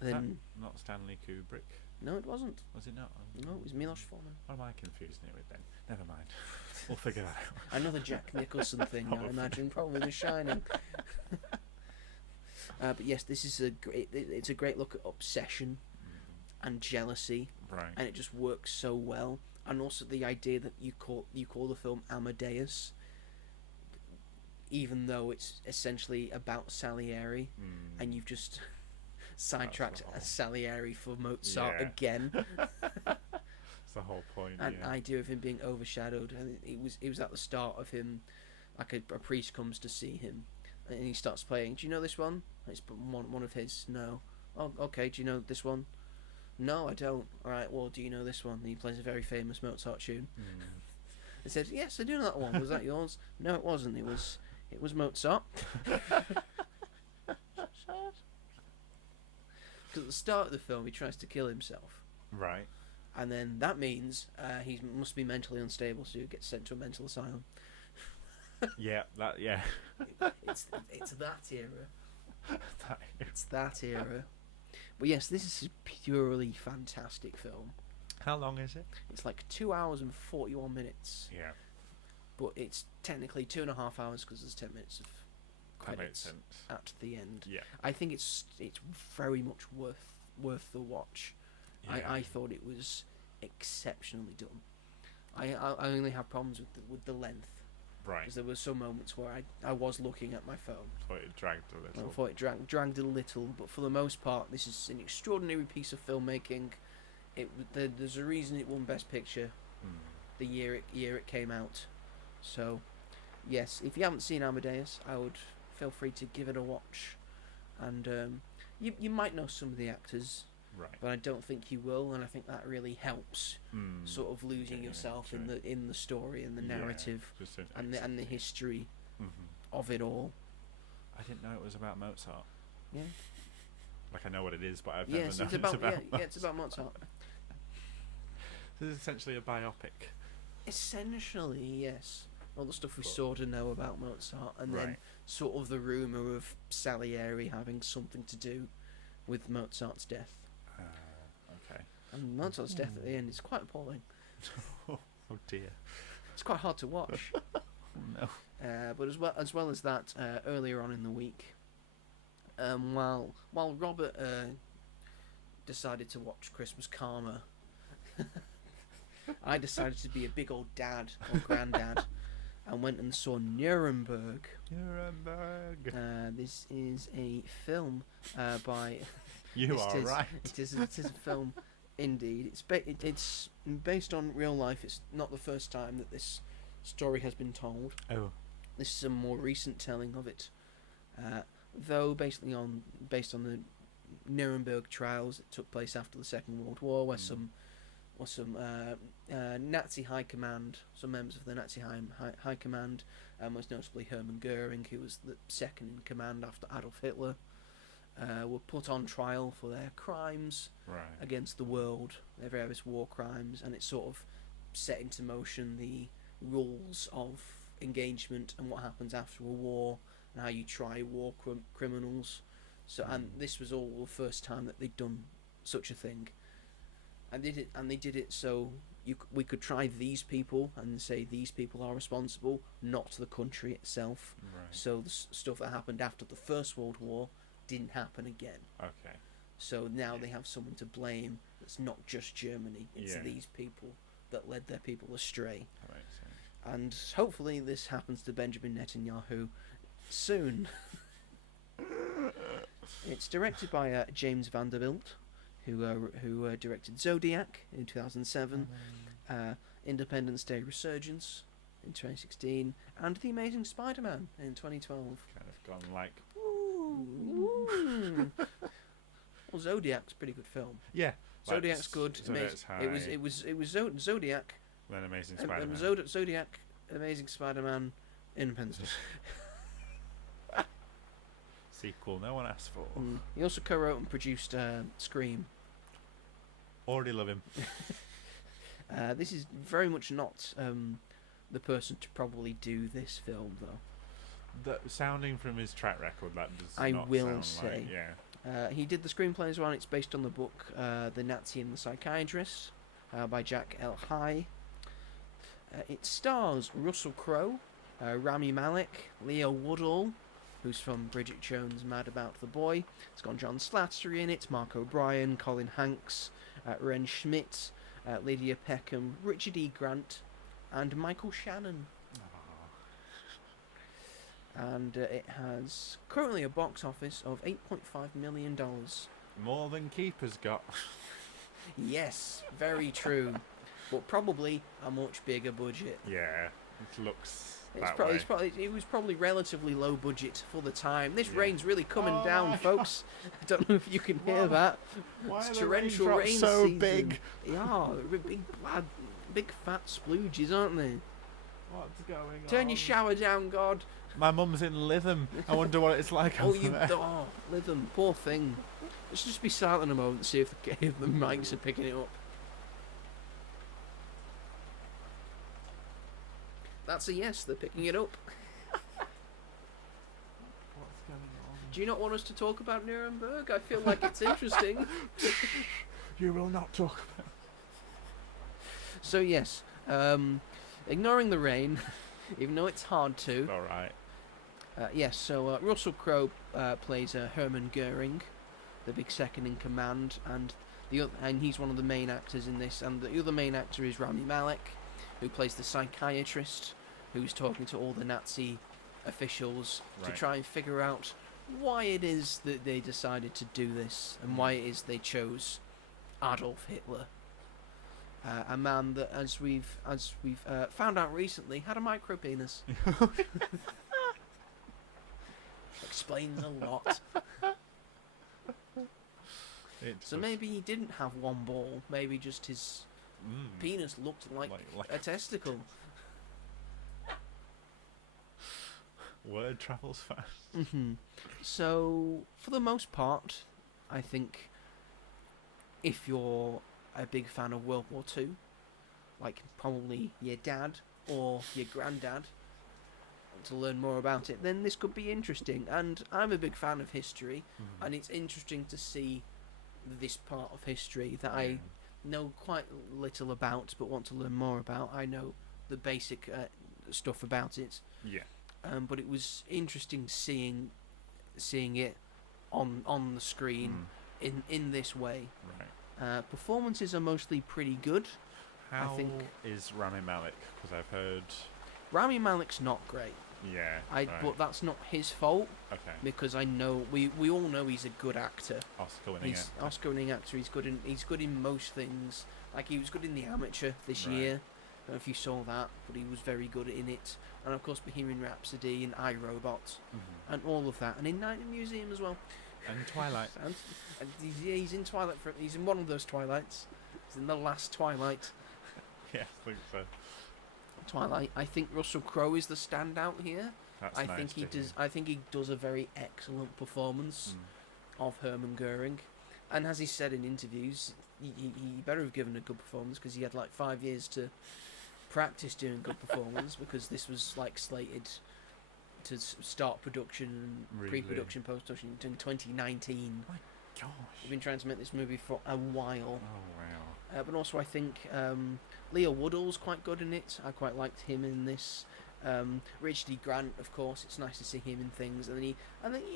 Then not Stanley Kubrick. no, it wasn't. Was it not? No, it was Milos Forman. What am I confusing it with then? Never mind. We'll figure that out. Another Jack Nicholson thing, I imagine, probably The Shining. But yes, this is it's a great look at obsession and jealousy, Right. and it just works so well. And also the idea that you call the film Amadeus, even though it's essentially about Salieri, and you've just sidetracked Salieri for Mozart again. That's the whole point. And idea of him being overshadowed, and it was at the start of him, like a priest comes to see him, and he starts playing. Do you know this one? It's one of his. No. Oh, okay. Do you know this one? No, I don't. All right. Well, do you know this one? And he plays a very famous Mozart tune. He says, "Yes, I do know that one. Was that yours?" No, it wasn't. It was Mozart. Because at the start of the film, he tries to kill himself. Right. And then that means he must be mentally unstable, so he gets sent to a mental asylum. Yeah. It's that era. It's that era. But yes, this is a purely fantastic film. How long is it? It's like 2 hours and 41 minutes. Yeah. But it's technically 2.5 hours because there's 10 minutes of That makes credits sense. at the end. Yeah. I think it's very much worth the watch. Yeah. I thought it was exceptionally done. I only have problems with the length. Right. Because there were some moments where I was looking at my phone. Thought it dragged a little. I thought it dragged a little, but for the most part, this is an extraordinary piece of filmmaking. There's a reason it won Best Picture the year it came out. So, yes, if you haven't seen Amadeus, I would feel free to give it a watch. And you might know some of the actors, right? but I don't think you will, and I think that really helps. Sort of losing yourself in the story and the narrative and the history of it all. I didn't know it was about Mozart. Yeah. Like I know what it is, but I've never known it's about Mozart. This is essentially a biopic. Essentially, yes. All the stuff we sort of know about Mozart, and then sort of the rumour of Salieri having something to do with Mozart's death. Okay. And Mozart's death at the end is quite appalling. Oh dear. It's quite hard to watch. No. But as well as that, earlier on in the week, while Robert decided to watch Christmas Karma, I decided to be a big old dad or granddad and went and saw Nuremberg. This is a film by. Right. It is a film, indeed. It's based on real life. It's not the first time that this story has been told. Oh. This is a more recent telling of it, though based on the Nuremberg trials that took place after the Second World War, where some Nazi high command, some members of the Nazi high command, most notably Hermann Goering, who was the second in command after Adolf Hitler, were put on trial for their crimes against the world, their various war crimes, and it sort of set into motion the rules of engagement and what happens after a war and how you try war criminals. So, and this was all the first time that they'd done such a thing. And they did it so we could try these people and say these people are responsible, not the country itself. Right. So the stuff that happened after the First World War didn't happen again. Okay. So now they have someone to blame. It's not just Germany. It's these people that led their people astray. That makes sense. And hopefully this happens to Benjamin Netanyahu soon. It's directed by James Vanderbilt, who directed Zodiac in 2007, Independence Day Resurgence in 2016, and The Amazing Spider-Man in 2012. Kind of gone like. Ooh. Well, Zodiac's a pretty good film. Yeah. Zodiac's good. Zodiac's high. It was Zodiac Then Amazing Spider-Man. Zodiac, Amazing Spider-Man, Independence Day. Sequel no one asked for. He also co-wrote and produced Scream. Already love him. This is very much not the person to probably do this film, though. Sounding from his track record, that does I not will sound say. like, yeah. He did the screenplay as well. It's based on the book The Nazi and the Psychiatrist by Jack L. High. It stars Russell Crowe, Rami Malek, Leo Woodall, who's from Bridget Jones' Mad About the Boy. It's got John Slattery in it, Mark O'Brien, Colin Hanks, Ren Schmidt, Lydia Peckham, Richard E. Grant, and Michael Shannon. And it has currently a box office of $8.5 million. More than Keeper's got. Yes, very true. But probably a much bigger budget. Yeah, it looks It was probably relatively low budget for the time. This rain's really coming down, folks. I don't know if you can hear that. Why it's are the torrential raindrops rain so season. big? Yeah, they're big fat splooges, aren't they? What's going on? Turn your shower down, God. My mum's in Lytham. I wonder what it's like over there. Lytham, poor thing. Let's just be silent a moment and see if the mics are picking it up. That's a yes, they're picking it up. What's going on? Do you not want us to talk about Nuremberg? I feel like it's interesting. You will not talk about. So yes, ignoring the rain, even though it's hard to. All right. Yes, so Russell Crowe plays Hermann Goering, the big second in command, and he's one of the main actors in this. And the other main actor is Rami Malek, who plays the psychiatrist, who's talking to all the Nazi officials to try and figure out why it is that they decided to do this and why it is they chose Adolf Hitler, a man that, as we've found out recently, had a micro penis. Explains a lot. So maybe he didn't have one ball. Maybe just his penis looked like a testicle. Word travels fast. Mm-hmm. So, for the most part, I think if you're a big fan of World War II, like probably your dad or your granddad, to learn more about it, then this could be interesting. And I'm a big fan of history, and it's interesting to see this part of history that I know quite little about but want to learn more about. I know the basic stuff about it. Yeah. But it was interesting seeing it on the screen in this way. Right. Performances are mostly pretty good. How I think is Rami Malek? Because I've heard Rami Malek's not great. Yeah. But that's not his fault. Okay. Because I know we all know he's a good actor. Oscar-winning actor. Oscar-winning actor. He's good in most things. Like he was good in The Amateur this year. I don't know if you saw that, but he was very good in it. And of course, Bohemian Rhapsody and I, Robot, and all of that, and in Night in the Museum as well. And Twilight. and he's in Twilight. He's in one of those Twilights. He's in the last Twilight. Yeah, I think so. Twilight. I think Russell Crowe is the standout here. That's I nice think he to hear. does. I think he does a very excellent performance of Hermann Goering, and as he said in interviews, he better have given a good performance because he had like 5 years to practice doing good performance because this was like slated to start production, pre-production, post-production in 2019. My gosh. We've been trying to make this movie for a while. Oh wow. But also I think Leo Woodall's quite good in it. I quite liked him in this. Richard E. Grant, of course, it's nice to see him in things, and then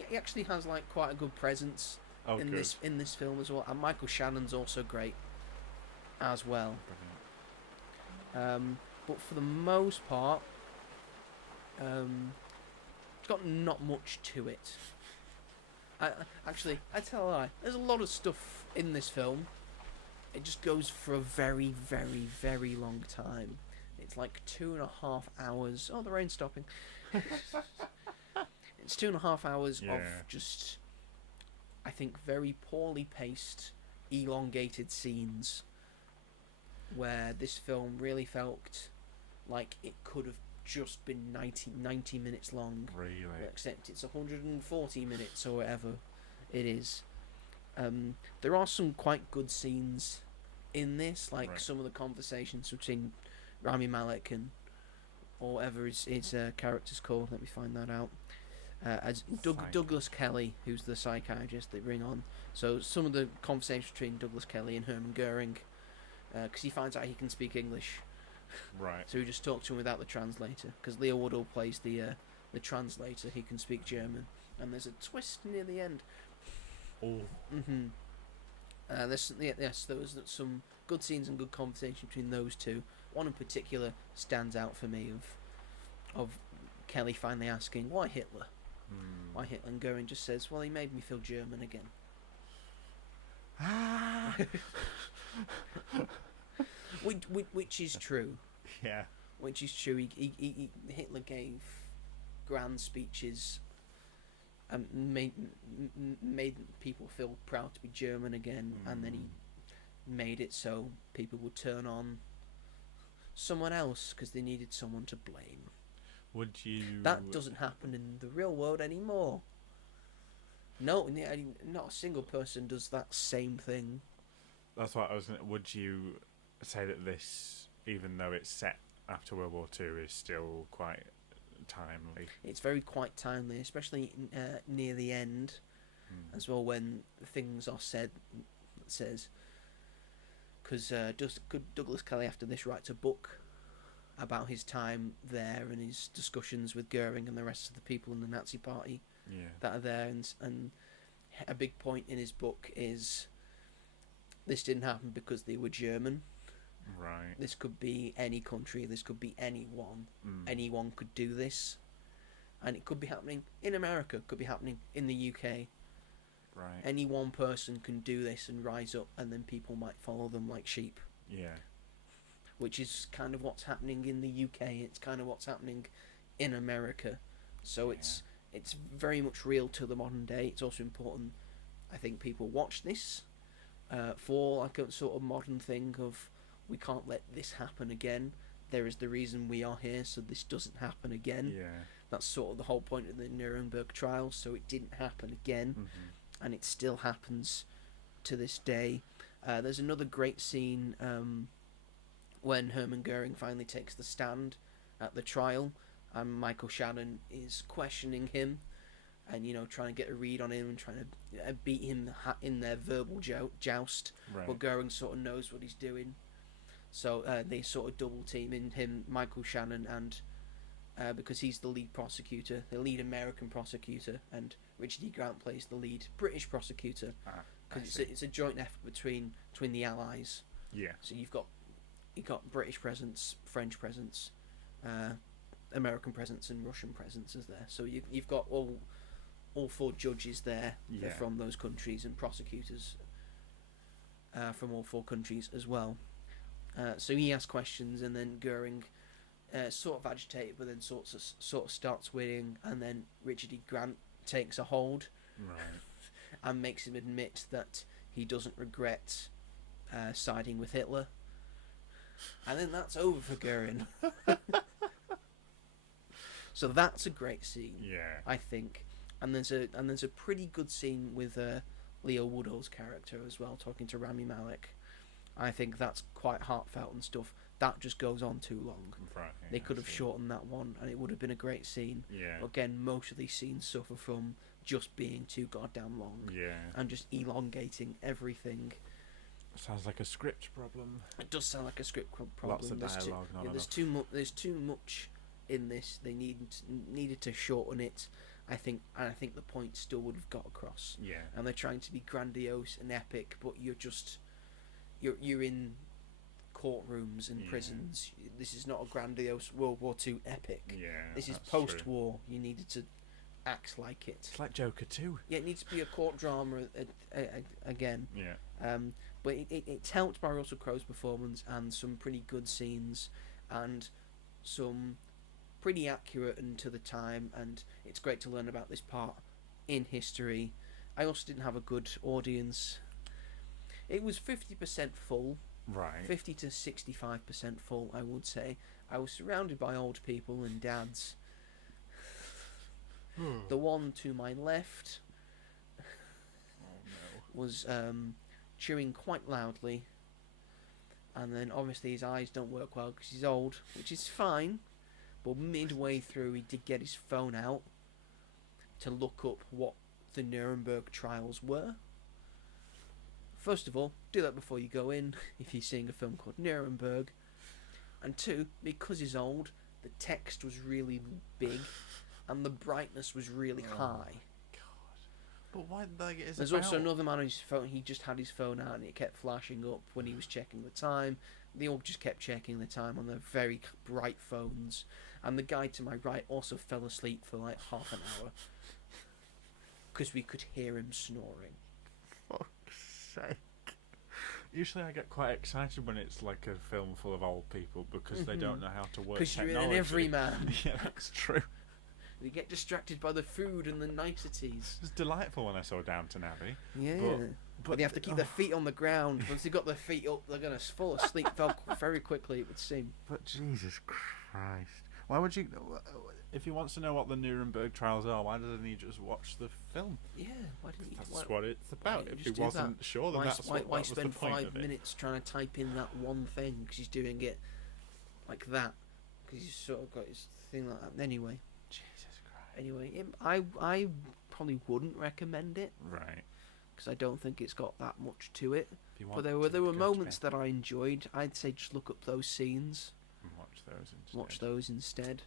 he actually has like quite a good presence in this film as well. And Michael Shannon's also great as well. Brilliant. But for the most part, it's got not much to it. I tell a lie. There's a lot of stuff in this film. It just goes for a very, very, very long time. It's like 2.5 hours. Oh, the rain's stopping. It's 2.5 hours of just, I think, very poorly paced, elongated scenes. where this film really felt like it could have just been 90 minutes long. Really? Except it's 140 minutes or whatever it is. There are some quite good scenes in this, like some of the conversations between Rami Malek and or whatever his character's called. Let me find that out. As Douglas Kelly, who's the psychiatrist they bring on. So some of the conversations between Douglas Kelly and Hermann Goering, because he finds out he can speak English. Right. So he just talks to him without the translator, because Leo Woodall plays the translator. He can speak German, and there's a twist near the end. Oh. There was some good scenes and good conversation between those two. One in particular stands out for me of Kelly finally asking why Hitler. Why Hitler, and Goering just says, well, he made me feel German again. Which is true. Yeah. Which is true. Hitler gave grand speeches and made people feel proud to be German again, and then he made it so people would turn on someone else because they needed someone to blame. Would you... That doesn't happen in the real world anymore. No, not a single person does that same thing. That's what I was... Would you say that this, even though it's set after World War II, is still quite timely? It's very quite timely, especially near the end, as well, when things are says... Because Douglas Kelly, after this, writes a book about his time there and his discussions with Goering and the rest of the people in the Nazi Party that are there, and a big point in his book is this didn't happen because they were German. Right. This could be any country, this could be anyone. Anyone could do this. And it could be happening in America, could be happening in the UK. Right. Any one person can do this and rise up, and then people might follow them like sheep. Yeah. Which is kind of what's happening in the UK. It's kind of what's happening in America. So it's very much real to the modern day. It's also important, I think, people watch this for like a sort of modern thing of we can't let this happen again. There is the reason we are here, so this doesn't happen again. Yeah. That's sort of the whole point of the Nuremberg trials, so it didn't happen again. And it still happens to this day. There's another great scene when Hermann Goering finally takes the stand at the trial, and Michael Shannon is questioning him and, trying to get a read on him and trying to beat him in their verbal joust. Right. But Goering sort of knows what he's doing. So they sort of double team in him, Michael Shannon, and because he's the lead prosecutor, the lead American prosecutor, and Richard E. Grant plays the lead British prosecutor. Because it's a joint effort between the Allies. Yeah. So you've got British presence, French presence, American presence, and Russian presence is there. So you've got all four judges there from those countries, and prosecutors from all four countries as well. So he asks questions, and then Goering, sort of agitated, but then sort of starts winning, and then Richard E. Grant takes a hold, and makes him admit that he doesn't regret siding with Hitler, and then that's over for Goering. So that's a great scene, I think, and there's a pretty good scene with Leo Woodall's character as well, talking to Rami Malek. I think that's quite heartfelt and stuff. That just goes on too long. Right, they could have shortened that one, and it would have been a great scene. Yeah. Again, most of these scenes suffer from just being too goddamn long. Yeah. And just elongating everything. Sounds like a script problem. It does sound like a script problem. Lots of dialogue, not enough. There's too much in this. They needed to shorten it. I think the point still would have got across. Yeah. And they're trying to be grandiose and epic, but you're in courtrooms and prisons. This is not a grandiose World War II epic. Yeah. This is post-war. You needed to act like it. It's like Joker 2. Yeah, it needs to be a court drama again. Yeah. But it's helped by Russell Crowe's performance and some pretty good scenes and some pretty accurate and to the time, and it's great to learn about this part in history. I also didn't have a good audience. It was 50% full Right. 50 to 65% full, I would say. I was surrounded by old people and dads. The one to my left was chewing quite loudly, and then obviously his eyes don't work well because he's old, which is fine, but midway through he did get his phone out to look up what the Nuremberg trials were. First of all, do that before you go in if you're seeing a film called Nuremberg. And two, because he's old, the text was really big and the brightness was really high. God. But why did they get his There's also another man on his phone, he just had his phone out and it kept flashing up when he was checking the time. They all just kept checking the time on their very bright phones. And the guy to my right also fell asleep for like half an hour. Because we could hear him snoring. Fuck's sake. Usually I get quite excited when it's like a film full of old people because they don't know how to work Because technology. you're in an everyman. Yeah, that's true. We get distracted by the food and the niceties. It was delightful when I saw Downton Abbey. Yeah. But they have to keep their feet on the ground. Once they've got their feet up, they're going to fall asleep very quickly, it would seem. But Jesus Christ. Why would you... If he wants to know what the Nuremberg trials are, why doesn't he just watch the film? Yeah, why didn't he... That's what it's about. If he just do wasn't that? sure, then Why that's what why that was the spend point 5 of it. minutes trying to type in that one thing because he's doing it like that? Because he's sort of got his thing like that. Anyway. Jesus Christ. Anyway, I probably wouldn't recommend it. Right. Because I don't think it's got that much to it. If you But want there to were go moments to bed that I enjoyed. I'd say just look up those scenes. and watch those instead. Watch those instead.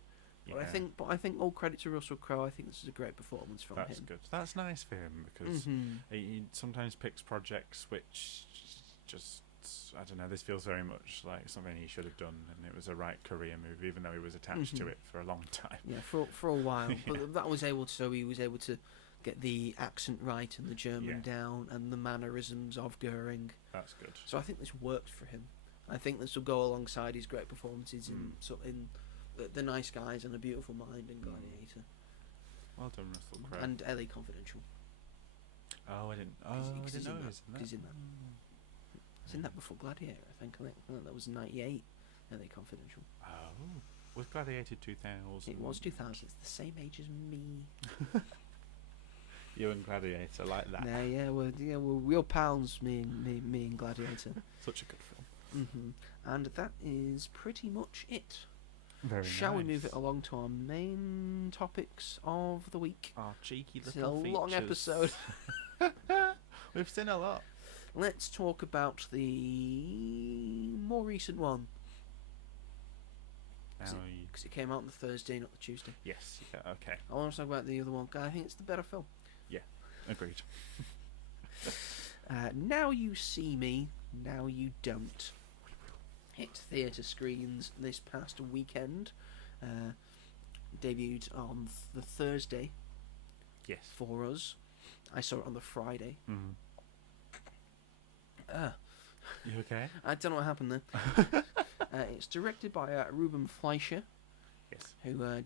Yeah. But I think all credit to Russell Crowe. I think this is a great performance from That's him. good. That's nice for him because he sometimes picks projects which just, I don't know, this feels very much like something he should have done, and it was a right career move, even though he was attached to it for a long time. Yeah, for a while. But that was able to, so he was able to get the accent right and the German down and the mannerisms of Goering. That's good. So I think this worked for him. I think this will go alongside his great performances in the Nice Guys and A Beautiful Mind and Gladiator. Well done, Russell Crowe. And LA Confidential. Oh, I didn't know he was in that. He's in that. He's in that before Gladiator, I think. I think that was 98, LA Confidential. Oh. Was Gladiator 2000? It was 2000. It's the same age as me. You and Gladiator, like that. Yeah, we're real pals, me and Gladiator. Such a good film. And that is pretty much it. Very Shall nice. we move it along to our main topics of the week? Our cheeky It's little a long features. episode. We've seen a lot. Let's talk about the more recent one. Because it came out on the Thursday, not the Tuesday. Yes, yeah, okay. I want to talk about the other one, 'cause I think it's the better film. Yeah, agreed. Now You See Me, Now You Don't. Hit theatre screens this past weekend. Debuted on the Thursday. Yes. For us. I saw it on the Friday. You okay? I don't know what happened there. It's directed by Ruben Fleischer. Yes. Who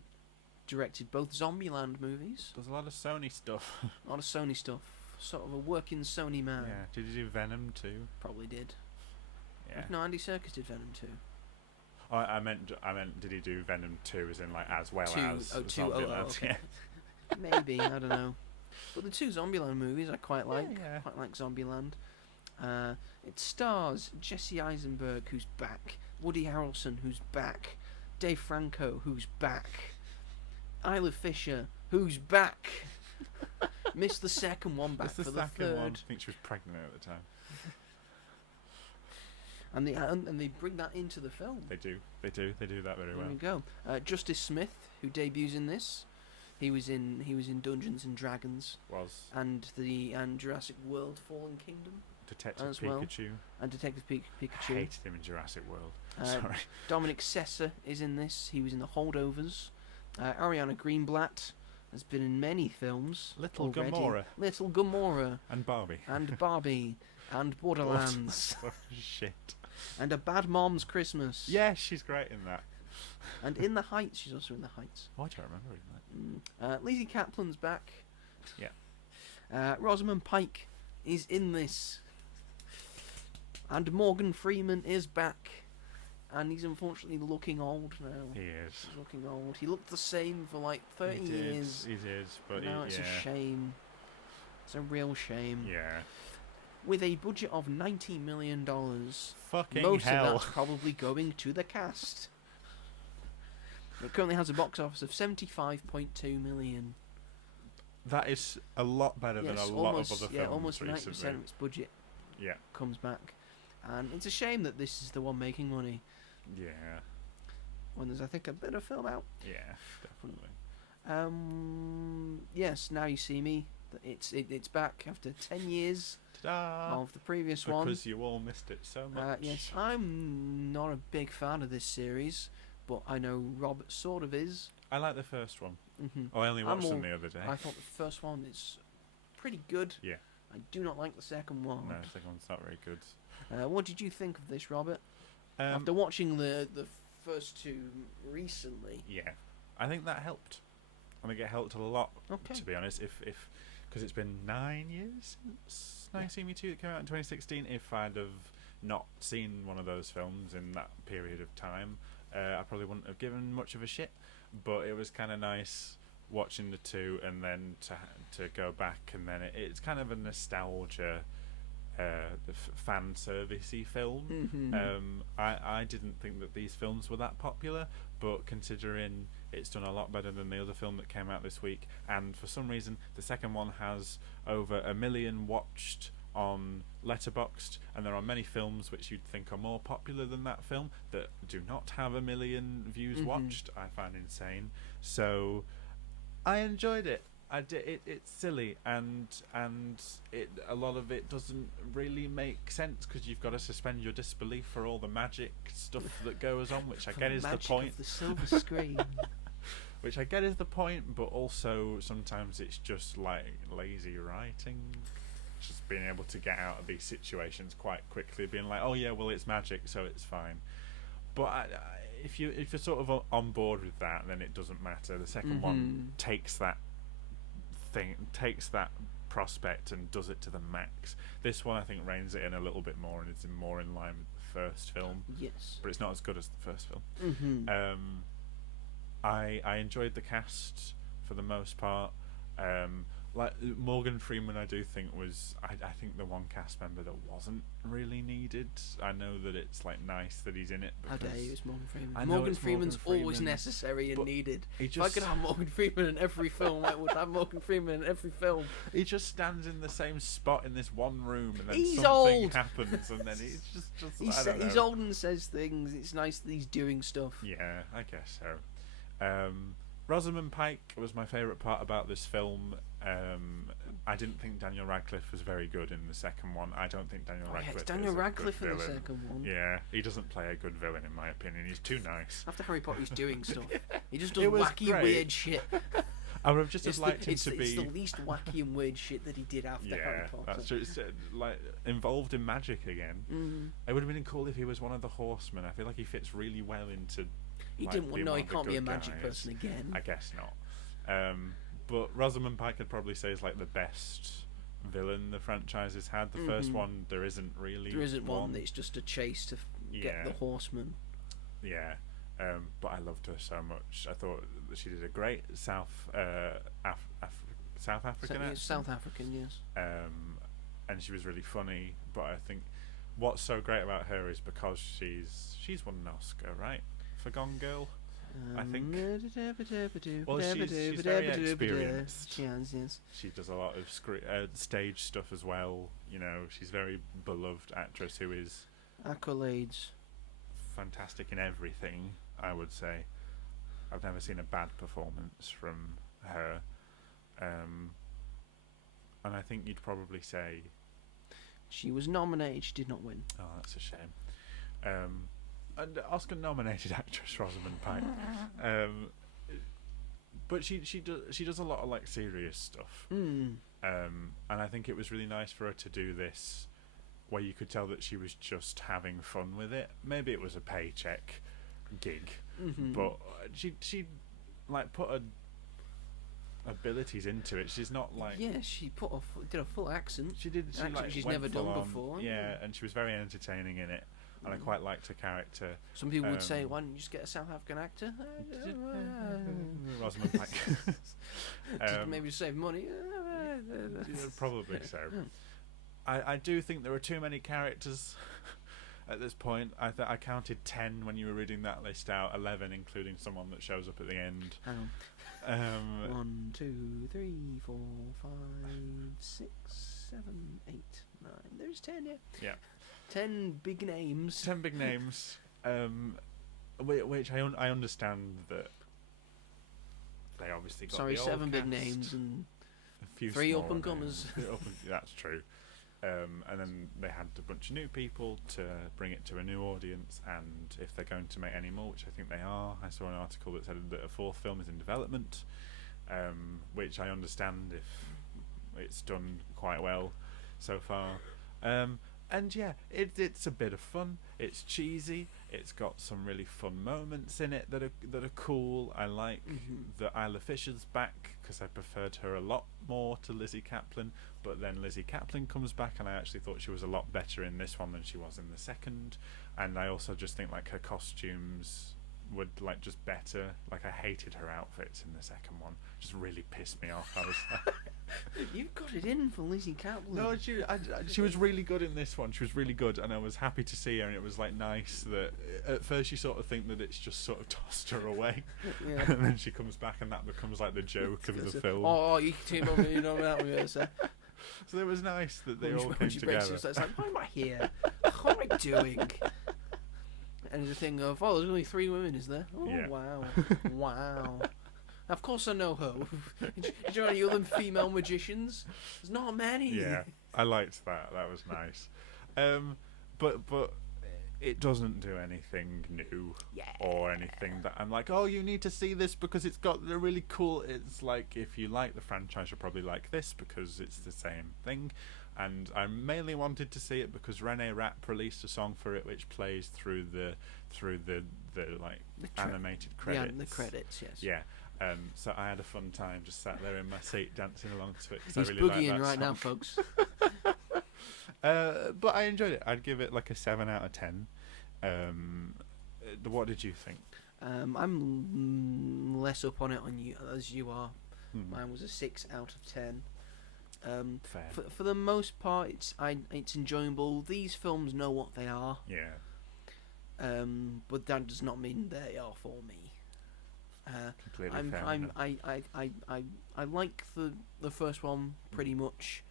directed both Zombieland movies. There's a lot of Sony stuff. A lot of Sony stuff. Sort of a working Sony man. Yeah. Did you do Venom too? Probably did. Yeah. No, Andy Serkis did Venom too. Oh, I meant. Did he do Venom 2 as in like as well as Zombieland? Okay. Yeah. Maybe, I don't know. But the two Zombieland movies I quite like. Yeah. Quite like Zombieland. It stars Jesse Eisenberg, who's back. Woody Harrelson, who's back. Dave Franco, who's back. Isla Fisher, who's back. Missed the second one, back for the third. One. I think she was pregnant at the time. And they bring that into the film. They do that very well. There we go. Justice Smith, who debuts in this, he was in Dungeons and Dragons. And Jurassic World: Fallen Kingdom. Detective as Pikachu. Well. And Detective Pikachu. I hated him in Jurassic World. Sorry. Dominic Sessa is in this. He was in The Holdovers. Ariana Greenblatt has been in many films. Little already. Gamora. And Barbie. And Borderlands. Shit. And A Bad Mom's Christmas. Yeah, she's great in that. And In the Heights, she's also in The Heights. Oh, I don't remember in that. Lizzie Kaplan's back. Yeah. Rosamund Pike is in this. And Morgan Freeman is back. And he's unfortunately looking old now. He is. He's looking old. He looked the same for like 30 years. He did, but now it's a shame. It's a real shame. Yeah. With a budget of $90 million. Fucking most hell. of that's probably going to the cast. It currently has a box office of $75.2 million. That is a lot better than a lot of other films Yeah, almost recently. 90% of its budget comes back. And it's a shame that this is the one making money. Yeah. When there's, I think, a better film out. Yeah, definitely. Yes, Now You See Me. It's back after 10 years Ta-da! of the previous one. Because you all missed it so much. Yes, I'm not a big fan of this series, but I know Rob sort of is. I like the first one. Mm-hmm. I only watched them the other day. I thought the first one is pretty good. Yeah. I do not like the second one. No, the second one's not very good. What did you think of this, Robert? After After watching the first two recently. Yeah, I think that helped. I think it helped a lot, Okay. to be honest. If because it's been 9 years since Now You See Me 2 that came out in 2016. If I'd have not seen one of those films in that period of time, I probably wouldn't have given much of a shit. But it was kind of nice watching the two and then to go back, and then it's kind of a nostalgia fan servicey film. Mm-hmm. I didn't think that these films were that popular, but considering it's done a lot better than the other film that came out this week, and for some reason the second one has over 1 million watched on Letterboxd, and there are many films which you'd think are more popular than that film that do not have 1 million views watched. I find insane. So I enjoyed it. I did. It's silly, and a lot of it doesn't really make sense because you've got to suspend your disbelief for all the magic stuff that goes on, which I get is the point. Of the silver screen. Which I get is the point, but also sometimes it's just like lazy writing, just being able to get out of these situations quite quickly, being like, oh yeah, well it's magic, so it's fine. But if you're sort of on board with that, then it doesn't matter. The second one takes that prospect and does it to the max. This one I think reins it in a little bit more and is more in line with the first film. Yes, but it's not as good as the first film. I enjoyed the cast for the most part. Like Morgan Freeman, I do think was I think the one cast member that wasn't really needed. I know that it's like nice that he's in it. How dare you, it's Morgan Freeman. I know Morgan it's Freeman's Morgan Freeman, always necessary and needed. If I could have Morgan Freeman in every film, I would have Morgan Freeman in every film. He just stands in the same spot in this one room, and then he's something old. happens, and then he's just he's old and says things. It's nice that he's doing stuff. Yeah, I guess so. Rosamund Pike was my favourite part about this film. I didn't think Daniel Radcliffe was very good in the second one. I don't think Daniel Radcliffe it's Daniel is Radcliffe a good in the villain. second one. Yeah, he doesn't play a good villain in my opinion. He's too nice. After Harry Potter, he's doing stuff. He just does wacky, great. Weird shit. I would have just liked him to be. It's the least wacky and weird shit that he did after Harry Potter. That's true. It's like involved in magic again. It would have been cool if he was one of the horsemen. I feel like he fits really well into. He like, didn't. No, he can't be a good magic guys. person again. I guess not. But Rosamund Pike I'd probably say is like the best villain the franchise has had. The first one, there isn't really. There isn't one. It's just a chase to get the horseman. Yeah. But I loved her so much. I thought that she did a great South African accent. South African, yes. And she was really funny. But I think what's so great about her is because she's won an Oscar, right, for Gone Girl. I think. Well, she's very experienced. Yes. She does a lot of stage stuff as well. You know, she's a very beloved actress who is accolades. Fantastic in everything, I would say. I've never seen a bad performance from her. And I think you'd probably say she was nominated. She did not win. Oh, that's a shame. And Oscar-nominated actress Rosamund Pike, but she does a lot of like serious stuff, and I think it was really nice for her to do this, where you could tell that she was just having fun with it. Maybe it was a paycheck gig, but she like put abilities into it. She's not like she did a full accent. She did. She accent like she's went never full done on, before. Yeah, and she was very entertaining in it, and I quite liked her character. Some people would say, "Why don't you just get a South African actor?" Rosamund Pike. Maybe to save money. Probably so. I do think there are too many characters at this point. I counted 10 when you were reading that list out, 11 including someone that shows up at the end. Hang on. 1, 2, 3, 4, 5, 6, 7, 8, 9. There's 10, yeah. Yeah. 10 big names. 10 big names. Which I understand that they obviously got. Sorry, the 7 old big cast, names and a few 3 smaller up and comers. That's true. And then they had a bunch of new people to bring it to a new audience, and if they're going to make any more, which I think they are, I saw an article that said that a 4th film is in development, which I understand if it's done quite well so far. And yeah, it's a bit of fun. It's cheesy. It's got some really fun moments in it that are cool. I like that Isla Fisher's back because I preferred her a lot more to Lizzie Kaplan. But then Lizzie Kaplan comes back, and I actually thought she was a lot better in this one than she was in the second. And I also just think like her costumes were like just better. Like I hated her outfits in the second one. Just really pissed me off. I was like, you've got it in for Lizzie Kaplan. No, she was really good in this one. She was really good, and I was happy to see her. And it was like nice that at first you sort of think that it's just sort of tossed her away, and then she comes back, and that becomes like the joke of the film. Oh, you came over, you know that with us. So it was nice that they all came together. It's like, why am I here? What am I doing? And the thing of, there's only 3 women, is there? Oh, yeah. Wow. Of course I know her. Do you know any other female magicians? There's not many. Yeah, I liked that. That was nice. But it doesn't do anything new or anything that I'm like, oh, you need to see this because it's got the really cool. It's like if you like the franchise, you'll probably like this because it's the same thing. And I mainly wanted to see it because Rene Rapp released a song for it, which plays through the like animated credits. Yeah, the credits, yes. Yeah. So I had a fun time just sat there in my seat dancing along to it. He's I really boogieing like that right song. now, folks. But I enjoyed it. I'd give it like a 7 out of 10. What did you think? I'm less up on it as you are. Mine was a 6 out of 10. Fair. For the most part, it's enjoyable. These films know what they are. Yeah. But that does not mean they are for me. Completely fair. I like the first one pretty much,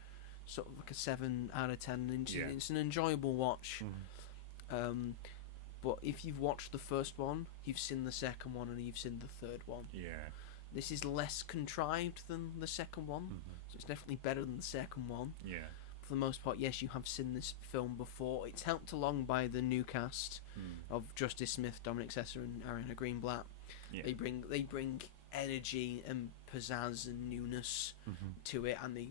sort of like a 7 out of 10. It's an enjoyable watch. But if you've watched the first one, you've seen the second one, and you've seen the third one. Yeah. This is less contrived than the second one, so it's definitely better than the second one. Yeah. For the most part, yes, you have seen this film before. It's helped along by the new cast of Justice Smith, Dominic Sessa, and Ariana Greenblatt. Yeah. They bring energy and pizzazz and newness to it, and they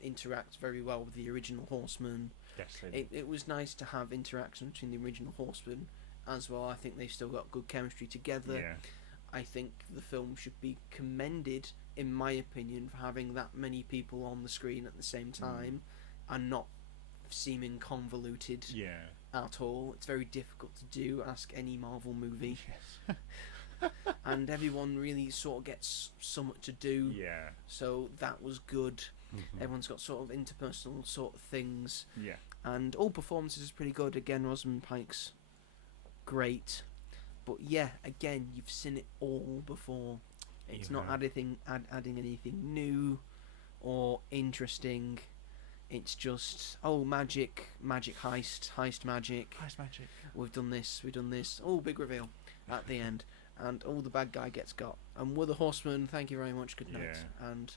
interact very well with the original Horsemen. Yes, they do. It was nice to have interaction between the original Horsemen as well. I think they've still got good chemistry together. Yeah. I think the film should be commended, in my opinion, for having that many people on the screen at the same time and not seeming convoluted at all. It's very difficult to do. Ask any Marvel movie. Yes. And everyone really sort of gets somewhat to do. Yeah. So that was good. Everyone's got sort of interpersonal sort of things. Yeah. And all performances are pretty good. Again, Rosamund Pike's great. But yeah, again, you've seen it all before. It's not adding anything new or interesting. It's just, magic heist magic. We've done this. Oh, big reveal at the end. And the bad guy gets got. And we're the Horsemen, thank you very much, good night. Yeah. And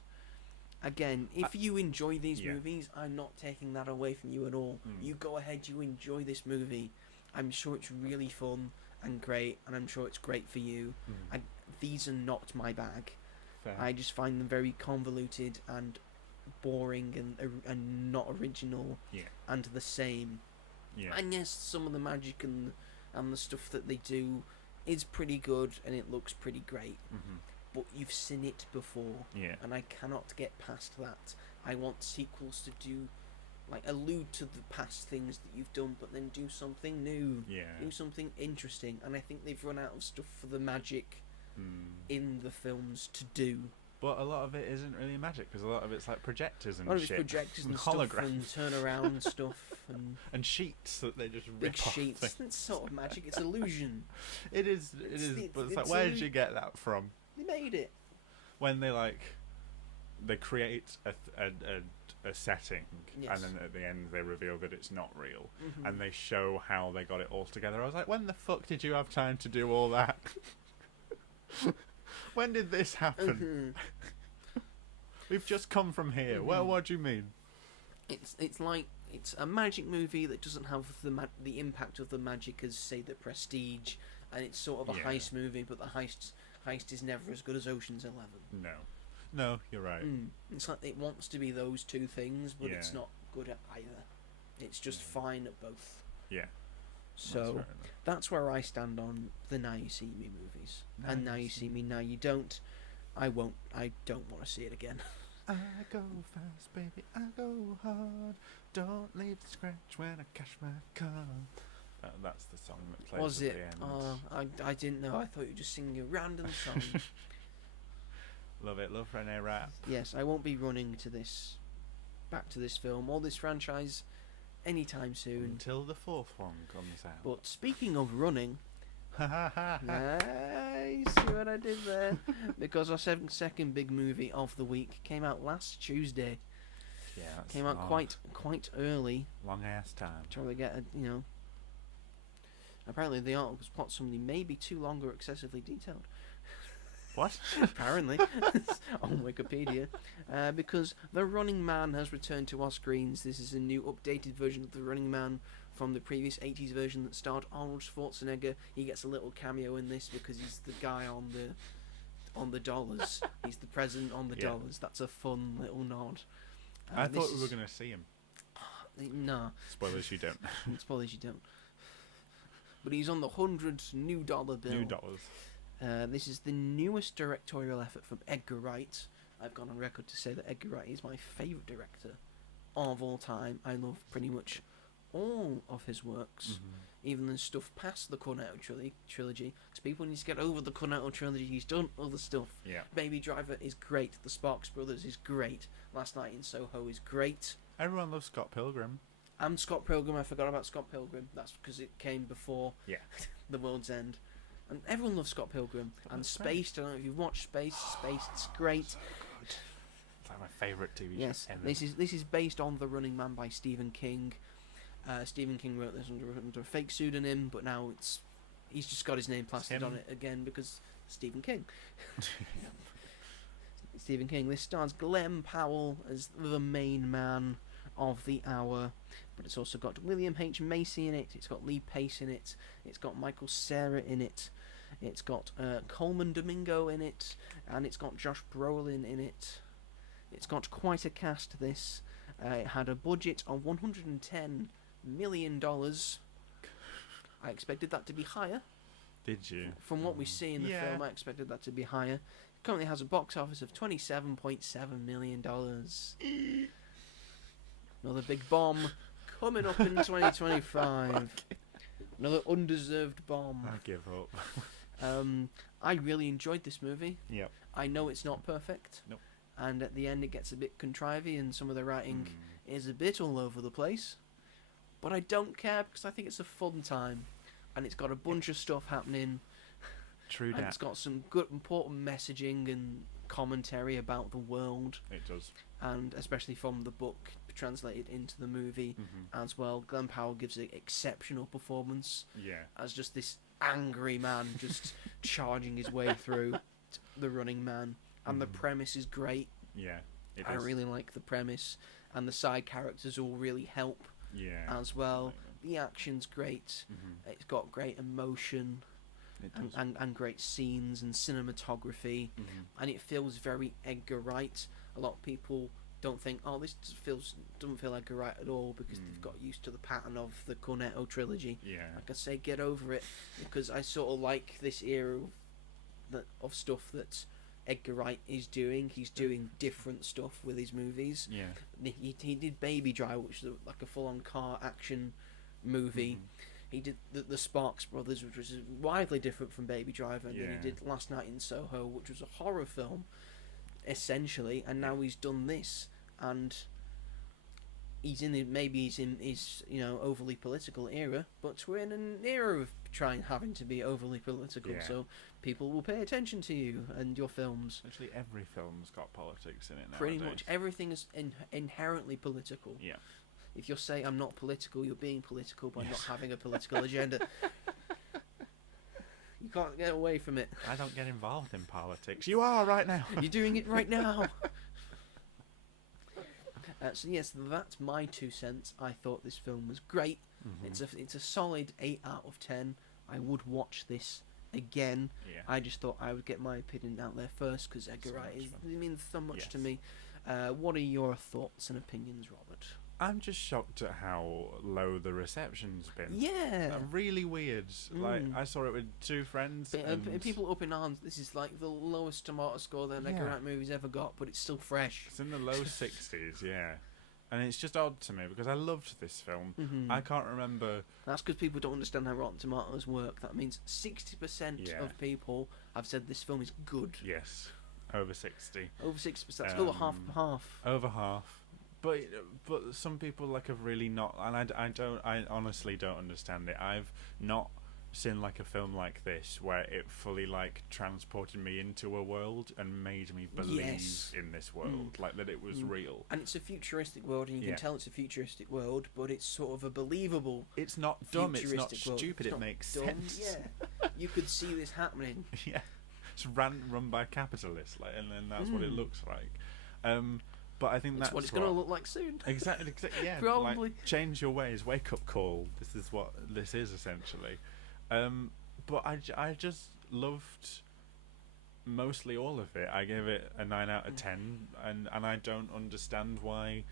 again, if you enjoy these movies, I'm not taking that away from you at all. You go ahead, you enjoy this movie. I'm sure it's really fun and great, and I'm sure it's great for you. These are not my bag. Fair. I just find them very convoluted and boring and not original and the same. Yeah. And yes, some of the magic and the stuff that they do is pretty good and it looks pretty great. but you've seen it before, Yeah. and I cannot get past that. I want sequels to do, like, allude to the past things that you've done, but then do something new, do something interesting. And I think they've run out of stuff for the magic in the films to do. But a lot of it isn't really magic, because a lot of it's like projectors and A lot of shit. it's projectors and holograms. stuff and turn around stuff and sheets that they just big rip off sheets. things. It's sort of magic. It's illusion. It is, but it's like, where did you get that from? They made it. When they create a setting, Yes. and then at the end they reveal that it's not real, Mm-hmm. and they show how they got it all together. I was like, when the fuck did you have time to do all that? When did this happen? We've just come from here. Well, what do you mean? It's like it's a magic movie that doesn't have the impact of the magic as, say, The Prestige, and it's sort of a heist movie, but the heist is never as good as Ocean's 11. No, you're right. It's like it wants to be those two things, but it's not good at either. It's just fine at both. Yeah. So that's where I stand on the Now You See Me movies. And Now You See Me, Now You Don't. I don't want to see it again. I go fast, baby, I go hard. Don't leave the scratch when I cash my car. That's the song that plays Was at it? the end. I didn't know. I thought you were just singing a random song. Love it, love Rene Rapp. Yes, I won't be running back to this film or this franchise anytime soon. Until the fourth one comes out. But speaking of running, I see what I did there. Because our second big movie of the week came out last Tuesday. Yeah, that's came out quite early. Long ass time. Trying to get apparently the article's plot summary may be too long or excessively detailed. What? Apparently, on Wikipedia, because The Running Man has returned to our screens. This is a new, updated version of The Running Man from the previous '80s version that starred Arnold Schwarzenegger. He gets a little cameo in this because he's the guy on the dollars. He's the president on the dollars. That's a fun little nod. I thought we were going to see him. No. Spoilers, you don't. Spoilers, you don't. But he's on the $100 new dollar bill. New dollars. This is the newest directorial effort from Edgar Wright. I've gone on record to say that Edgar Wright is my favourite director of all time. I love pretty much all of his works, even the stuff past the Cornetto trilogy. Because people need to get over the Cornetto trilogy. He's done other stuff. Yeah. Baby Driver is great. The Sparks Brothers is great. Last Night in Soho is great. Everyone loves Scott Pilgrim. And Scott Pilgrim. I forgot about Scott Pilgrim. That's because it came before The World's End. And everyone loves Scott Pilgrim. And Spaced, I don't know if you've watched Spaced, it's great. So good. It's like my favourite TV show ever. This is based on The Running Man by Stephen King. Stephen King wrote this under a fake pseudonym, but now he's just got his name plastered on it again because Stephen King. Stephen King. This stars Glenn Powell as the main man of the hour, but it's also got William H. Macy in it, it's got Lee Pace in it, it's got Michael Cera in it, it's got Coleman Domingo in it, and it's got Josh Brolin in it. It's got quite a cast, this. It had a budget of $110 million. I expected that to be higher. Did you? From what we see in the film, I expected that to be higher. It currently has a box office of $27.7 million. Another big bomb coming up in 2025. Another undeserved bomb. I give up. I really enjoyed this movie. Yep. I know it's not perfect. Nope. And at the end it gets a bit contrivey and some of the writing is a bit all over the place. But I don't care because I think it's a fun time. And it's got a bunch of stuff happening. True that. And it's got some good important messaging and commentary about the world. It does. And especially from the book translated into the movie as well. Glenn Powell gives an exceptional performance. Yeah. As just this angry man just charging his way through The Running Man. And the premise is great. Yeah. I really like the premise. And the side characters all really help as well. The action's great. It's got great emotion. And great scenes and cinematography. And it feels very Edgar Wright. A lot of people don't think, oh, this doesn't feel Edgar Wright at all because they've got used to the pattern of the Cornetto trilogy. Yeah. Like I say, get over it, because I sort of like this era of stuff that Edgar Wright is doing. He's doing different stuff with his movies. Yeah. He did Baby Driver, which is like a full-on car action movie. He did the Sparks Brothers, which was widely different from Baby Driver. And then he did Last Night in Soho, which was a horror film, essentially. And now he's done this, and he's in his overly political era, but we're in an era of having to be overly political, so people will pay attention to you and your films. Actually, every film's got politics in it nowadays. Pretty much everything is inherently political. Yeah. If you're saying I'm not political, you're being political by not having a political agenda. You can't get away from it. I don't get involved in politics. You are right now. You're doing it right now. So yes, that's my 2 cents. I thought this film was great. It's a solid 8 out of 10. I would watch this again. Yeah. I just thought I would get my opinion out there first because Edgar Wright means so much to me. What are your thoughts and opinions, Robert? I'm just shocked at how low the reception's been. Yeah. Really weird. Like, I saw it with 2 friends. And people up in arms. This is like the lowest tomato score that Edgar Wright movie's ever got, but it's still fresh. It's in the low 60s, yeah. And it's just odd to me because I loved this film. I can't remember. That's because people don't understand how Rotten Tomatoes work. That means 60% of people have said this film is good. Yes. Over 60. Over 60%. That's over half and half. Over half. But some people like have really not, and I honestly don't understand it. I've not seen like a film like this where it fully like transported me into a world and made me believe in this world, like that it was real. And it's a futuristic world, and you can tell it's a futuristic world, but it's sort of a believable. It's not dumb. It's not stupid. It's it makes sense. Yeah, you could see this happening. Yeah, it's run by capitalists, like, and then that's what it looks like. But I think that's what it's going to look like soon. Exactly. Yeah, probably. Like, change your ways. Wake up call. This is what this is essentially. But I just loved mostly all of it. I gave it a 9 out of 10, and I don't understand why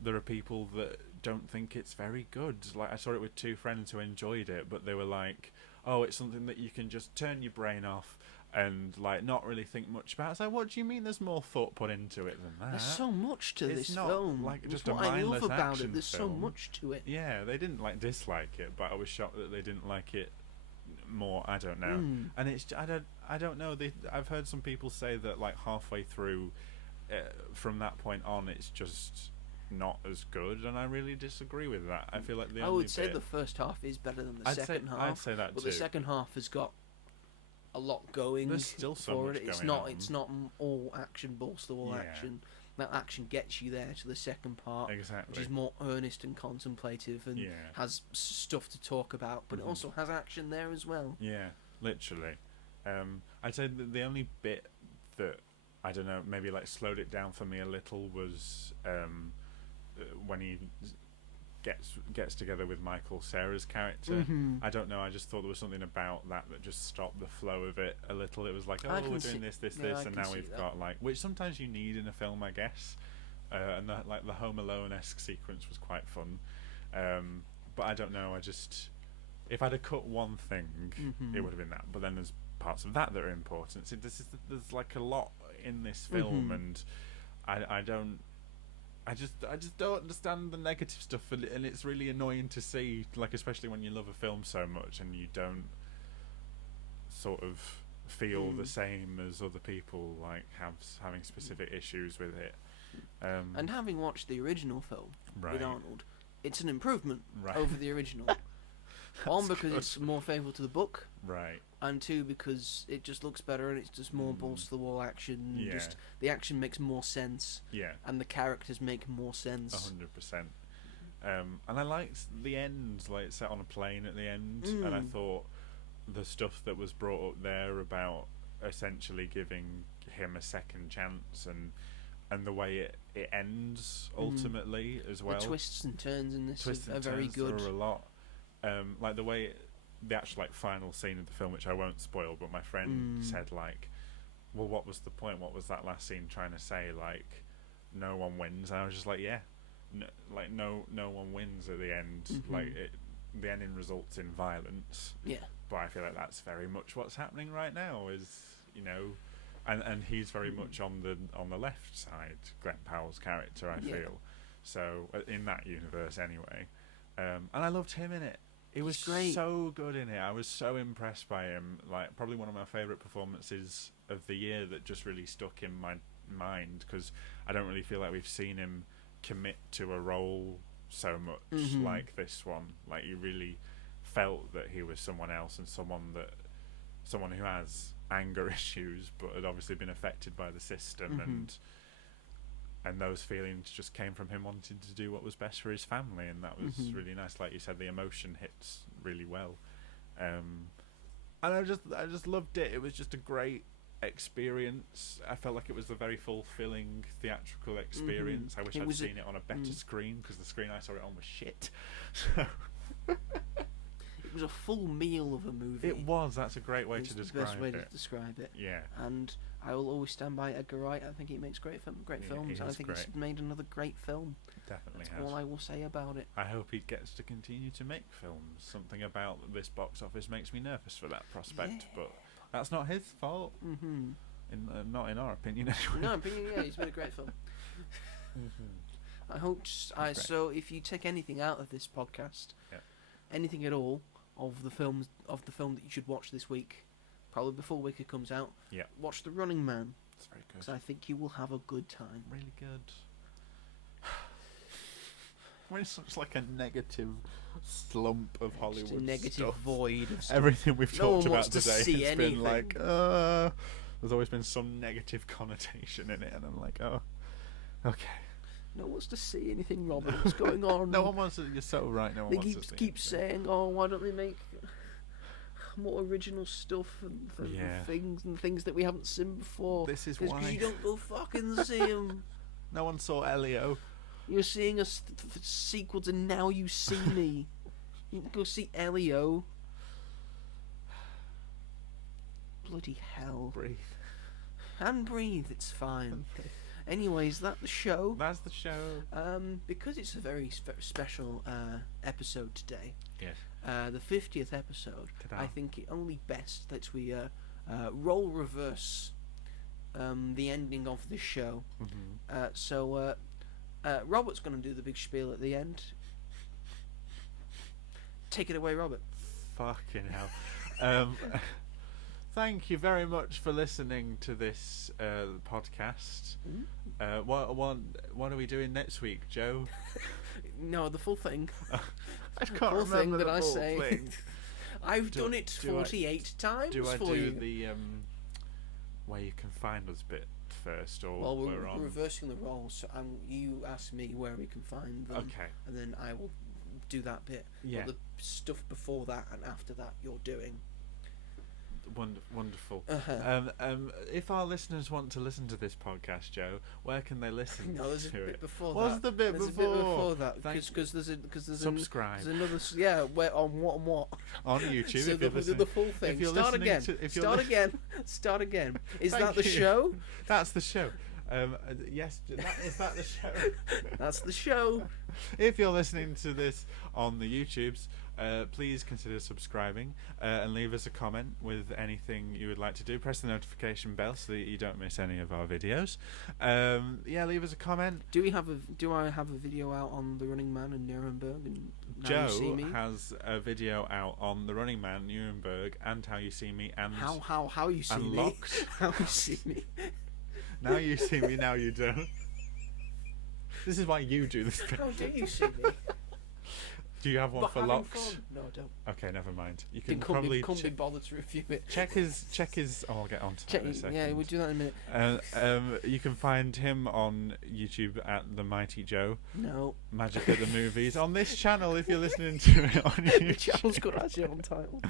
there are people that don't think it's very good. Like, I saw it with 2 friends who enjoyed it, but they were like, "Oh, it's something that you can just turn your brain off and like not really think much about." It's like, what do you mean? There's more thought put into it than that. There's so much to this not film. Like just what a mindless I love about action it. There's film. so much to it. Yeah, they didn't like dislike it, but I was shocked that they didn't like it more. I don't know. And it's I don't know. I've heard some people say that like halfway through, from that point on, it's just not as good, and I really disagree with that. I feel like I would say the first half is better than the second half. I'd say that but too. The second half has got a lot going. There's still so for much it. It's going not. on. It's not all action, balls to the wall action. That action gets you there to the second part, which is more earnest and contemplative, and has stuff to talk about. But it also has action there as well. Yeah, literally. I'd say that the only bit that I don't know, maybe like slowed it down for me a little was when he gets together with Michael Cera's character. I don't know, I just thought there was something about that just stopped the flow of it a little. It was like, oh, we're doing this, and now we've got like, which sometimes you need in a film, I guess. And the Home Alone-esque sequence was quite fun. But I don't know, if I'd have cut one thing, it would have been that. But then there's parts of that are important. So there's like a lot in this film, and I just don't understand the negative stuff, and it's really annoying to see, like, especially when you love a film so much and you don't sort of feel the same as other people, like having specific issues with it. And having watched the original film with Arnold, it's an improvement Right. over the original. One, because it's more favourable to the book, Right. and 2, because it just looks better and it's just more balls to the wall action. Yeah. Just the action makes more sense, Yeah. and the characters make more sense. 100%. And I liked the end, like set on a plane at the end, and I thought the stuff that was brought up there about essentially giving him a second chance, and the way it ends ultimately as well. The twists and turns in this Twists are and very turns good. are a lot. Like the way the actual like final scene of the film, which I won't spoil, but my friend said like, well, what was the point? What was that last scene trying to say? Like, no one wins. And I was just like, yeah, no one wins at the end. Like the ending results in violence. Yeah. But I feel like that's very much what's happening right now. Is and he's very much on the left side, Glenn Powell's character, I feel. So in that universe anyway, and I loved him in it. He was great. So good in it. I was so impressed by him. Like, probably one of my favourite performances of the year that just really stuck in my mind, because I don't really feel like we've seen him commit to a role so much like this one. Like, you really felt that he was someone else, and someone who has anger issues but had obviously been affected by the system, and those feelings just came from him wanting to do what was best for his family, and that was really nice. Like you said, the emotion hits really well, and I just loved it. It was just a great experience. I felt like it was a very fulfilling theatrical experience. I wish I'd seen it on a better screen, because the screen I saw it on was shit. So it was a full meal of a movie. It was. That's a great way to describe it. The best way to describe it. Yeah. And I will always stand by Edgar Wright. I think he makes great films. I think he's made another great film. Definitely That's all I will say about it. I hope he gets to continue to make films. Something about this box office makes me nervous for that prospect, but that's not his fault. Not in our opinion, anyway. In our opinion, he's made a great film. I hope. So, if you take anything out of this podcast, anything at all of the film that you should watch this week, probably before Wicker comes out, watch The Running Man. It's very good. Because I think you will have a good time. Really good. We're in such like a negative slump of Hollywood Just a negative stuff. void of stuff. Everything we've talked about today has anything. been like, there's always been some negative connotation in it, and I'm like, oh, okay. No one wants to see anything, Robert. What's going on? No one wants to. You're so right. No one wants to see. They keep saying, "Oh, why don't they make more original stuff and things that we haven't seen before?" This is why. Because you don't go fucking see them. No one saw Elio. You're seeing a sequel to Now You See Me. You can go see Elio. Bloody hell. Breathe. And breathe. It's fine. Anyways, that's the show. That's the show. Because it's a very special episode today. Yes. The 50th episode. Ta-da. I think it only best that we role reverse the ending of the show. So Robert's going to do the big spiel at the end. Take it away, Robert. Fucking hell. Thank you very much for listening to this podcast. What are we doing next week, Joe? No, the full thing. I can't remember the full thing. I've done it 48 times for you. Do I do the where you can find us bit first, or well, we're reversing the roles, so you ask me where we can find them, and then I will do that bit. Yeah. But the stuff before that and after that you're doing. Wonderful. If our listeners want to listen to this podcast, Joe, where can they listen? No, there's a bit before that. What's the bit before? There's a bit before that. Because there's subscribe. There's another. Where on what? On YouTube. So if you're listening, the full thing. Start again. Start again. Is that the show? That's the show. Yes, is that the show? That's the show. If you're listening to this on the YouTubes, please consider subscribing and leave us a comment with anything you would like to do. Press the notification bell so that you don't miss any of our videos. Leave us a comment. Do I have a video out on The Running Man and Nuremberg? And Joe has a video out on The Running Man, Nuremberg, and How You See Me, and how you see me. How you see me. Now you see me, now you don't. This is why you do this bit. How do you see me? Do you have one for Locks? Fun. No, I don't. Okay, never mind. You can probably can't be bothered to review it. Check his. Oh, I'll get on to that in a second. Yeah, we'll do that in a minute. You can find him on YouTube at The Mighty Joe. No. Magic at the Movies. On this channel, if you're listening to it on YouTube. The channel's got As Yet Untitled.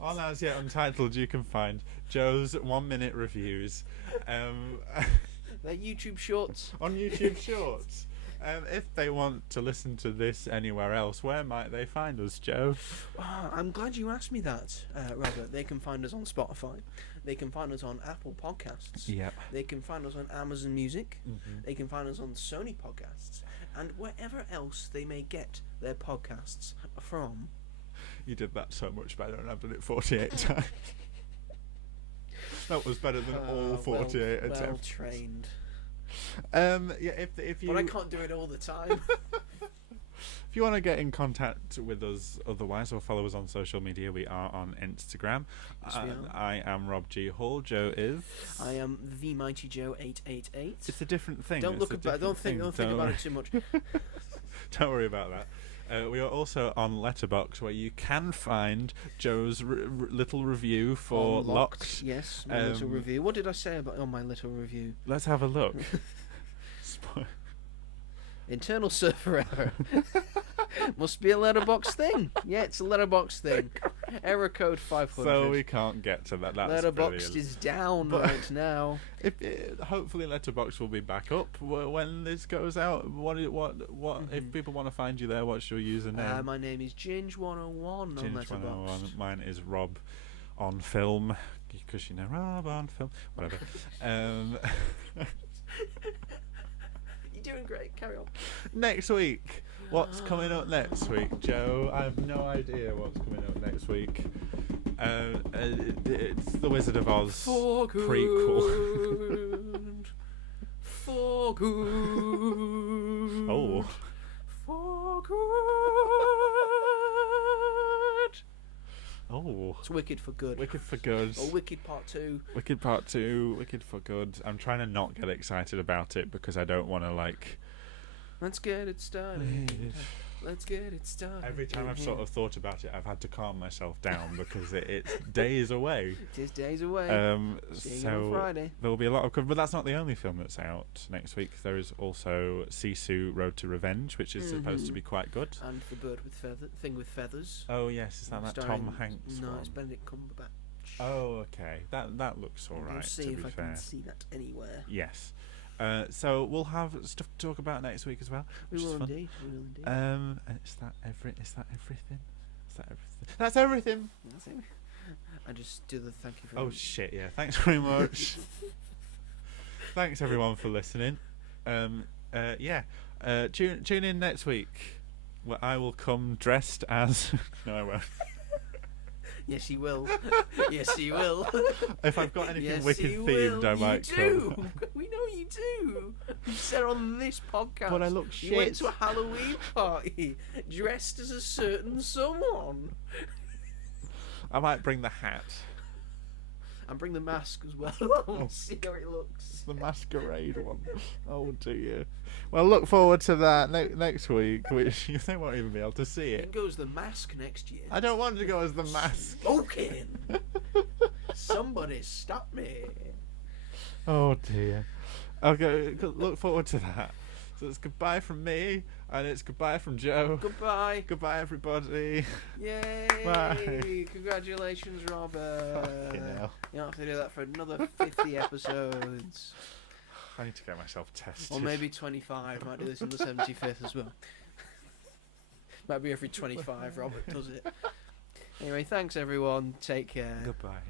On As Yet Untitled, you can find Joe's 1 minute reviews. They're YouTube Shorts. On YouTube Shorts. If they want to listen to this anywhere else, where might they find us, Joe? I'm glad you asked me that, Robert. They can find us on Spotify. They can find us on Apple Podcasts. Yep. They can find us on Amazon Music. Mm-hmm. They can find us on Sony Podcasts. And wherever else they may get their podcasts from. You did that so much better, and I've done it 48 times. That was better than all 48 well attempts. trained. Yeah, if you. But I can't do it all the time. If you want to get in contact with us otherwise or follow us on social media, we are on Instagram. Yes, we are. I am Rob G. Hall. Joe is. I am the Mighty Joe 888. It's a different thing. Don't think about it too much. Don't worry about that. We are also on Letterboxd, where you can find Joe's little review for Locked. Yes, my little review. What did I say on my little review? Let's have a look. Internal server error. Must be a Letterboxd thing. Yeah, it's a Letterboxd thing. Error code 500. So we can't get to that. That's Letterboxd brilliant. is down right now. Hopefully Letterboxd will be back up when this goes out. What if people want to find you there? What's your username? My name is Ginge101 on Letterboxd. Mine is Rob on Film, because Rob on Film. Whatever. You're doing great. Carry on. Next week. What's coming up next week, Joe? I have no idea what's coming up next week. It's the Wizard of Oz For good. prequel. For good. Oh. For good. Oh. It's Wicked for Good. Wicked for Good. Or Wicked Part 2. Wicked Part 2. Wicked for Good. I'm trying to not get excited about it because I don't want to Let's get it started. Let's get it started. Every time I've sort of thought about it, I've had to calm myself down because it's days away. It is days away. Seeing you on Friday. There will be a lot of cover, but that's not the only film that's out next week. There is also Sisu Road to Revenge, which is supposed to be quite good. And The Bird with Thing with Feathers. Oh yes, is that Tom Hanks No, one? it's Benedict Cumberbatch. Oh okay, that looks alright. We'll see if I can see that anywhere. Yes. So we'll have stuff to talk about next week as well. We will indeed. And is that everything? Is that everything? That's everything. I just do the thank you very much. Oh shit! Yeah. Thanks very much. Thanks everyone for listening. Tune in next week, where I will come dressed as. No, I won't. Yes, he will. Yes, he will. If I've got anything yes, wicked themed, I might come. We know you do. You said on this podcast. But I look shit. You went to a Halloween party dressed as a certain someone. I might bring the hat. And bring the mask as well. See how it looks. The masquerade one. Oh dear. Well, look forward to that next week, which they won't even be able to see It it. goes the mask next year. I don't want to go as the mask. Smoking. Somebody stop me. Oh dear. Okay, look forward to that. So it's goodbye from me, and it's goodbye from Joe. Goodbye. Goodbye, everybody. Yay. Bye. Congratulations, Robert. Fucking hell. You don't have to do that for another 50 episodes. I need to get myself tested. Or maybe 25. Might do this on the 75th as well. Might be every 25 Robert does it. Anyway, thanks everyone. Take care. Goodbye.